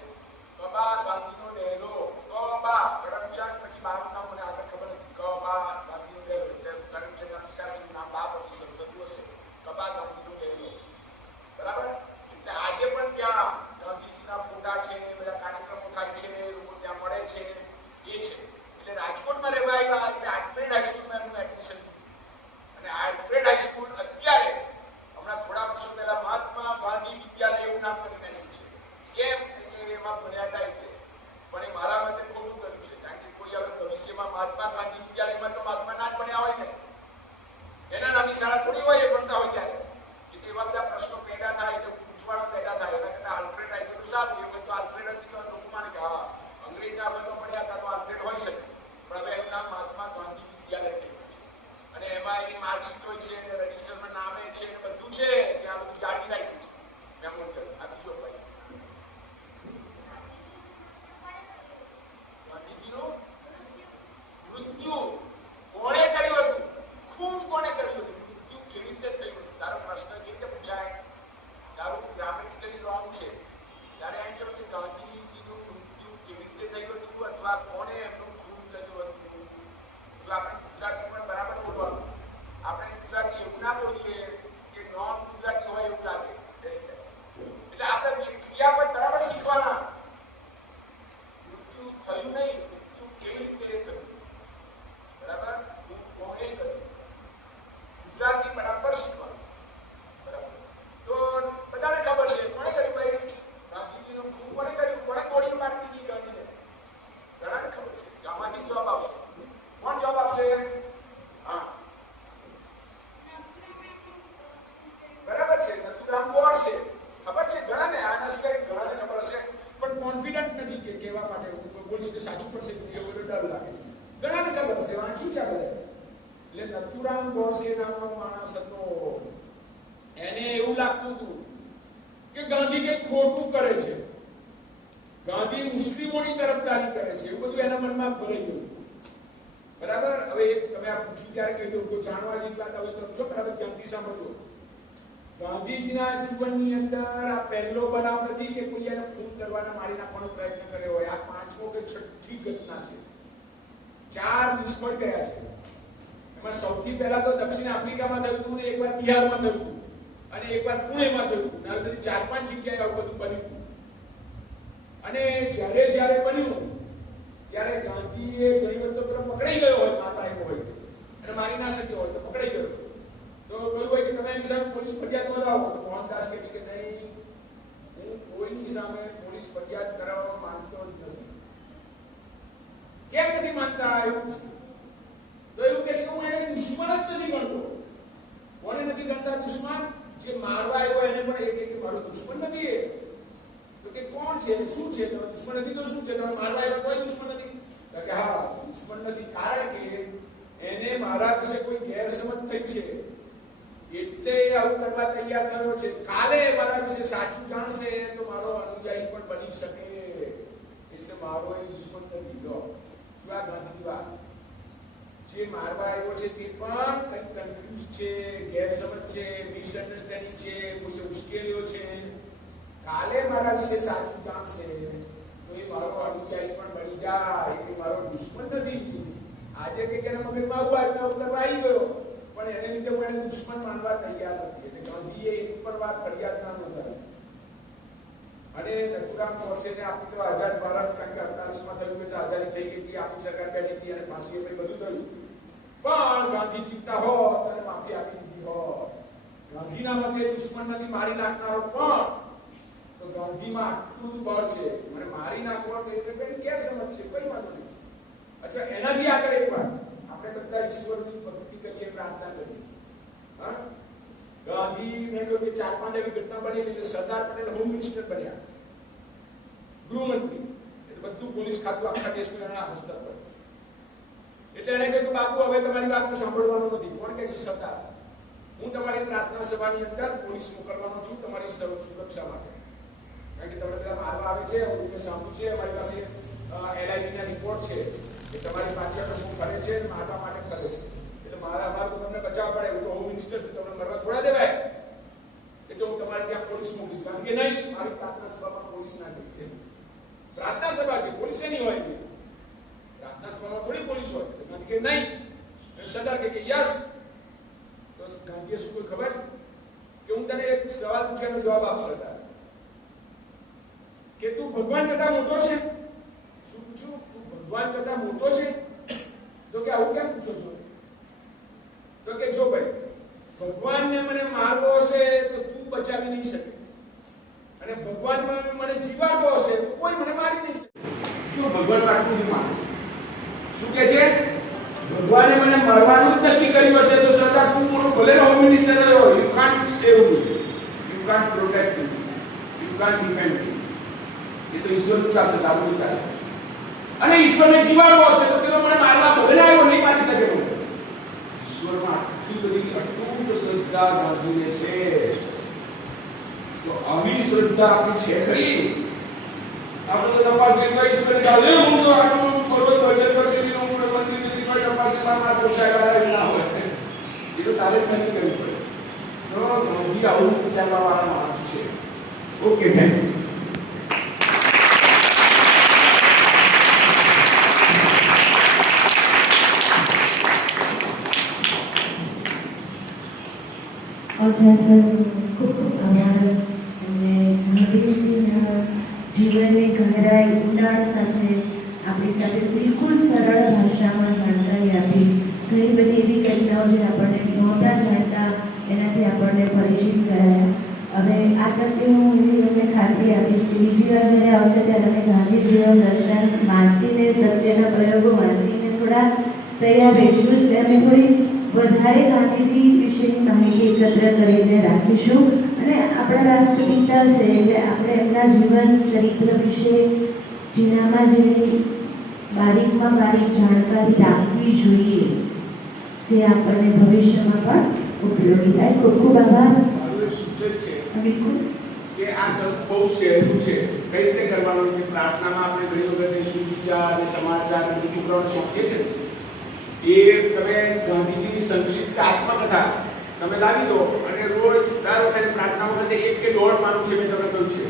કબા ગાંધીનો ડેરો. કબા કરમચંદ, પછી બાપનું નામ મને આગળ ખબર નથી, કબા ગાંધીનો ડેરો. એટલે કરમચંદના પિતાશ્રીનું નામ બા પરથી શરૂ થતું હશે, કબા ગાંધીનો ડેરો. બરાબર? એટલે આજે પણ ત્યાં ગાંધીજીના ફોટા છે, બધા કાર્યક્રમો થાય છે, લોકો ત્યાં મળે છે, એ છે. એટલે રાજકોટમાં રહેવા આવ્યા એટલે આલ્ફ્રેડ હાઈસ્કૂલમાં એમનું એડમિશન થયું. અને આલ્ફ્રેડ હાઈસ્કૂલ અત્યારે હમણાં થોડા વર્ષો પહેલા મહાત્મા ગાંધી વિદ્યાલય એવું નામ કરીને આવ્યું છે. કેમ કે એમાં ભણ્યા હતા એટલે. પણ એ મારા મતે ખોટું કર્યું છે. કારણ કે કોઈ હવે ભવિષ્યમાં મહાત્મા ગાંધી વિદ્યાલયમાં તો મહાત્મા ના જ ભણ્યા હોય ને, એના નામની શાળા થોડી હોય એ ભણતા હોય ત્યારે. એટલે એવા બધા પ્રશ્નો પેદા થાય, એટલે પૂછવાના પેદા થાય. એના કરતા આલ્ફ્રેડ આવી તો સારું. એ તો આલ્ફ્રેડ હતી તો લોકો માને કે હા અંગ્રેજના બધો પડ્યા હતા તો આલ્ફ્રેડ હોઈ શકે. પણ હવે એનું નામ મહાત્મા ગાંધી વિદ્યાલય થઈ ગયું છે. અને એમાં એની માર્કશીટ હોય છે, અને રજિસ્ટરમાં નામે છે, અને બધું છે, ત્યાં બધું જાળવી રાખ્યું છે. મેમોરિયલ. આ બીજો ભાઈ ગાંધીજીનું મૃત્યુ કોણે કર્યું હતું? ખૂન કોણે કર્યું હતું? મૃત્યુ કેવી રીતે થયું હતું? તારો પ્રશ્ન કેવી રીતે પૂછાય? તારું ગ્રામેટિકલી રોંગ છે. ત્યારે એમ કહ્યું કે ગાંધીજીનું મૃત્યુ કેવી રીતે થયું હતું અથવા કોણે એમનું ખૂન કર્યું હતું. જો આપણે ગુજરાતી પણ બરાબર બોલવાનું, આપણે ગુજરાતી એવું ના બોલીએ કે નોન ગુજરાતી હોય એવું લાગે. એટલે આપણે એટલે નથુરામ ગોડસે નામનો માણસ હતો, એને એવું લાગતું હતું કે ગાંધી કંઈક ખોટું કરે છે, ગાંધી મુસ્લિમોની તરફદારી કરે છે, એવું બધું એના મનમાં ભરાઈ ગયું. બરાબર. હવે તમે આ પૂછ્યું ત્યારે કહી દઉં, કોઈ જાણવા જેવી વાત હવે તો જો બરાબર ધ્યાનથી સાંભળજો. ગાંધીજીના જીવનની અંદર આ પહેલો બનાવ નથી કે કોઈ એને ખૂન કરવાના, મારી નાખવાનો પ્રયત્ન કર્યો હોય. આ 5મો કે 6ઠી ઘટના છે. 4 નિષ્ફળ ગયા છે. એમાં સૌથી પહેલા તો દક્ષિણ આફ્રિકામાં થયું હતું, ને એકવાર બિહારમાં થયું હતું, અને એકવાર પુણેમાં થયું હતું. આવી બધી 4-5 જગ્યાએ આવું બધું બન્યું હતું. અને જ્યારે બન્યું ત્યારે ગાંધીએ ઘણી વખત તો પકડાઈ ગયો હોય, મારવા આવ્યો હોય અને મારી ના શક્યો હોય તો પકડાઈ ગયો તો કહ્યું હોય કે તમે એની સામે પોલીસ ફરિયાદ નોંધાવો. તો મોહનદાસ કહે છે કે નહીં, હું કોઈની સામે પોલીસ ફરિયાદ કરાવવા માંગતો જ નથી. કેમ નથી માનતા? એવું તો એવું કહે છે કે હું એને દુશ્મન જ નથી ગણતો. કોને નથી ગણતા દુશ્મન? જે મારવા આવ્યો એને પણ એ કહે કે મારો દુશ્મન નથી. એ તો કે કોણ છે, શું છે? તમે દુશ્મન નથી તો શું છે? તમે મારવા આવ્યો કોઈ દુશ્મન નથી? તો કે હા, દુશ્મન નથી કારણ કે એને મારા વિશે કોઈ ગેરસમજ થઈ છે, એટલે આવું કરવા તૈયાર થયો છે. કાલે મારા વિશે સાચું જાણશે તો મારો અનુયાયી પણ બની શકે, એટલે મારો એ દુશ્મન નથી. લો, જો આ ગાંધીની વાત. જે મારવા આવ્યો છે તે પણ કંઈક કન્ફ્યુઝ છે, ગેરસમજ છે, મિસઅન્ડરસ્ટેન્ડિંગ છે, કોઈ મુશ્કેલીઓ છે. કાલે મારા વિશે સાચું જાણશે તો એ મારો અનુયાયી પણ બની જાય, એટલે મારો દુશ્મન નથી. આજે કે કેના મગજમાં આવું કરવા આવી ગયો, પણ એને લીધે હું એને દુશ્મન માનવા તૈયાર નથી. એટલે ગાંધીએ એક પર વાત ફરિયાદ ના નોંધાવી. અને નથુરામ ગોડસેને આપણી તો આઝાદ ભારત, કારણ કે 48માં થયું એટલે આઝાદી થઈ ગઈ હતી, આપણી સરકાર બેઠી હતી અને પાછી એ બધું થયું. પણ ગાંધી જીવતા હોત અને માફી આપી દીધી હોત. ગાંધીના મતે દુશ્મન નથી મારી નાખનારો, પણ તો ગાંધીમાં આટલું જ બળ છે, મને મારી નાખવો તો એટલે કઈ ગેરસમજ છે, કઈ વાંધો નહીં. અચ્છા, એનાથી આગળ એક વાત, આપણે બધા ઈશ્વરની ભક્તિ કરીએ, પ્રાર્થના કરીએ. હા, ગાંધી ને જો કે 4-5 એવી ઘટના બની એટલે સરદાર પટેલ હોમ મિનિસ્ટર બન્યા, ગૃહમંત્રી, એટલે બધું પોલીસ ખાતું આખા દેશનું એના હસ્તક પર. એટલે એને કહ્યું કે બાપુ હવે તમારી વાત સાંભળવાનું નથી. કોણ કહે છે? સરદાર. હું તમારી પ્રાર્થના સભાની અંદર પોલીસ મોકલવાનો છું તમારી સુરક્ષા માટે, કારણ કે તમે બધા મારવા આવે છે, હું મેં સાંભળ્યું છે, અમારી પાસે LIB ના રિપોર્ટ છે કે તમારી પાછળ શું કરે છે, મારવા માટે કરે છે. એટલે અમારું તમને બચાવ પડે, હું તો હોમ મિનિસ્ટર છું, તમને મરવા થોડા દેવાય, એટલે હું તમારે ત્યાં પોલીસ મોકલીશ. કારણ કે નહીં, મારી પ્રાર્થના સભામાં પોલીસ ના કરી. પ્રાર્થના સભા છે, પોલીસ નહીં હોય, પ્રાર્થના સભામાં થોડી પોલીસ હોય. કારણ કે નહીં, સરદાર કે યસ. તો ગાંધીએ શું કોઈ ખબર છે કે હું તને એક સવાલ પૂછ્યાનો જવાબ આપ સરદાર, કે તું ભગવાન કરતા મોટો છે? શું પૂછું? તું ભગવાન કરતા મોટો છે? તો કે આવું કેમ પૂછો છો? તો કે જો ભાઈ, ભગવાનને મને મારવો હશે તો તું બચાવી નહીં શકે, અને ભગવાન મને જીવાડવો હશે તો કોઈ મને મારી નહીં શકે. જો ભગવાન આટલું નહીં માને. શું કે છે? ભગવાને મને મારવાનું જ નક્કી કર્યું હશે તો સરદાર તું મોટો ભલે હોમ મિનિસ્ટર રહ્યો, you can't save me, you can't protect me, you can't defend me. એ તો ઈશ્વરનું ચાલશે, તારું ચાલે. અને ઈશ્વરને જીવાડવો હશે તો પેલો મને મારવા ભલે આવ્યો નહીં મારી શકે. ઈશ્વરમાં આટલી બધી અટૂટ શ્રદ્ધા ગાંધીને છે. તો આવી શ્રદ્ધા આપણી છે ખરી? આપણે તો તપાસ કરી ઈશ્વરને કાલે હું તો આટલું રોજ ભજન કરી હું મંદિરની કોઈ તપાસ કરવામાં પહોંચાડવા ના હોય, એ તો તારે જ નથી કરવી પડે. તો ગાંધી આવું વિચારવા વાળા માણસ છે. Okay, thank you. અચ્છા સર, ખૂબ ખૂબ આભાર. અને ગાંધીજીના જીવનની ગહેરાઈ ઊંડાણ સાથે આપણી સાથે બિલકુલ સરળ ભાષામાં જાણકારી આપી. ઘણી બધી એવી ઘટનાઓ જે આપણને નહોતા જાણતા એનાથી આપણને પરિચિત કરાયા. હવે આ તકે હું એવી તમને ખાતરી આપીશ કે બીજી વાર જ્યારે આવશે ત્યારે તમે ગાંધીજીનું દર્શન વાંચીને, સત્યના પ્રયોગો વાંચીને થોડા તૈયાર રહીશું. અમે થોડી વધારે ગાંધીજી વિશેની માહિતી એકત્ર કરીને રાખીશું. અને આપણા રાષ્ટ્રપિતા છે એટલે આપણે એમના જીવન ચરિત્ર વિશે જીનામાં જેની બારીકમાં બારીક જાણકારી રાખવી જોઈએ. જે આપણને ભવિષ્યમાં પણ ઉપયોગી થાય. ખૂબ ખૂબ આભાર. મારું એક સૂચન છે બિલકુલ. કે આ બહુ સહેલું છે. કઈ રીતે કરવાનું કે પ્રાર્થનામાં આપણે ઘણી વખત સુવિચાર અને સમાચાર અને છોકરાઓને સોંપીએ છીએ એ તમે ગાંધીજીની સંક્ષિપ્ત આત્મકથા તમે લાવી દો અને રોજ દર વખતે પ્રાર્થના વખતે 1 કે 1.5 પાનું છે મેં તમને કહ્યું છે.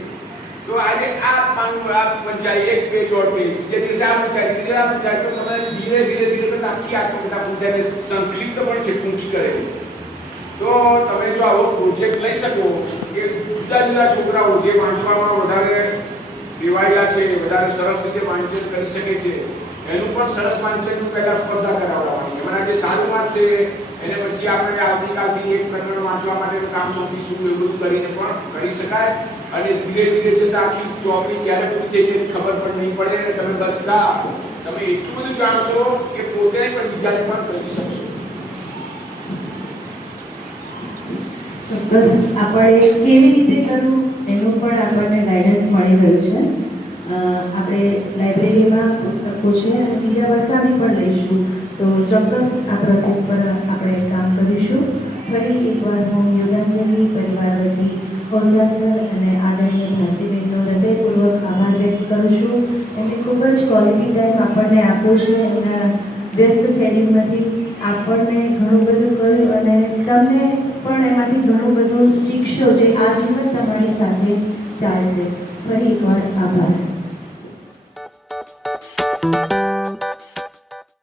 તો આજે આ પાનું આ વંચાય 1 પેજ 1.5 પેજ જે દિવસે આ વંચાય બીજે આ વંચાય તો તમારે ધીરે ધીરે આખી આત્મકથા પૂજાને સંક્ષિપ્ત પણ છે ટૂંકી કરેલી. તો તમે જો આવો પ્રોજેક્ટ લઈ શકો કે જુદા જુદા છોકરાઓ જે વાંચવામાં વધારે ટેવાયેલા છે વધારે સરસ રીતે વાંચન કરી શકે છે એનું પણ સરસ વાંચનનું પહેલા સ્પર્ધા કરાવવાની. એમાં જે સારું વાંચશે એને પછી આપણે આવતીકાલથી એક પ્રકરણ વાંચવા માટેનું કામ સોંપીશું. એવું બધું કરીને પણ કરી શકાય અને ધીરે ધીરે જતા આખી ચોપડી ક્યારે પૂરી થઈ જાય ખબર પણ નહીં પડે. તમે બધા તમે એટલું બધું જાણશો કે પોતે પણ બીજાને પણ કરી શકશો. ચોક્કસ આપણે કેવી રીતે કરવું એનું પણ આપણને ગાઈડન્સ મળી ગયું છે. આપણે લાઇબ્રેરીમાં પુસ્તકો છે અને બીજા વસાવી પણ લઈશું. તો ચોક્કસ આ પ્રોજેક્ટ પર આપણે કામ કરીશું. ફરી એકવાર હું યોગાસની પરિવાર વતી ઓઝા સર અને આદરણીય ભારતીબેનનો હૃદયપૂર્વક આભાર વ્યક્ત કરું છું. એમને ખૂબ જ ક્વોલિટી ટાઈમ આપણને આપ્યો છે. એમના વ્યસ્ત શેડ્યુલમાંથી આપણને ઘણું બધું કર્યું અને તમને પણ એમાંથી ઘણું બધું શીખશો જે આજીવન તમારી સાથે ચાલશે. ફરી એકવાર આભાર.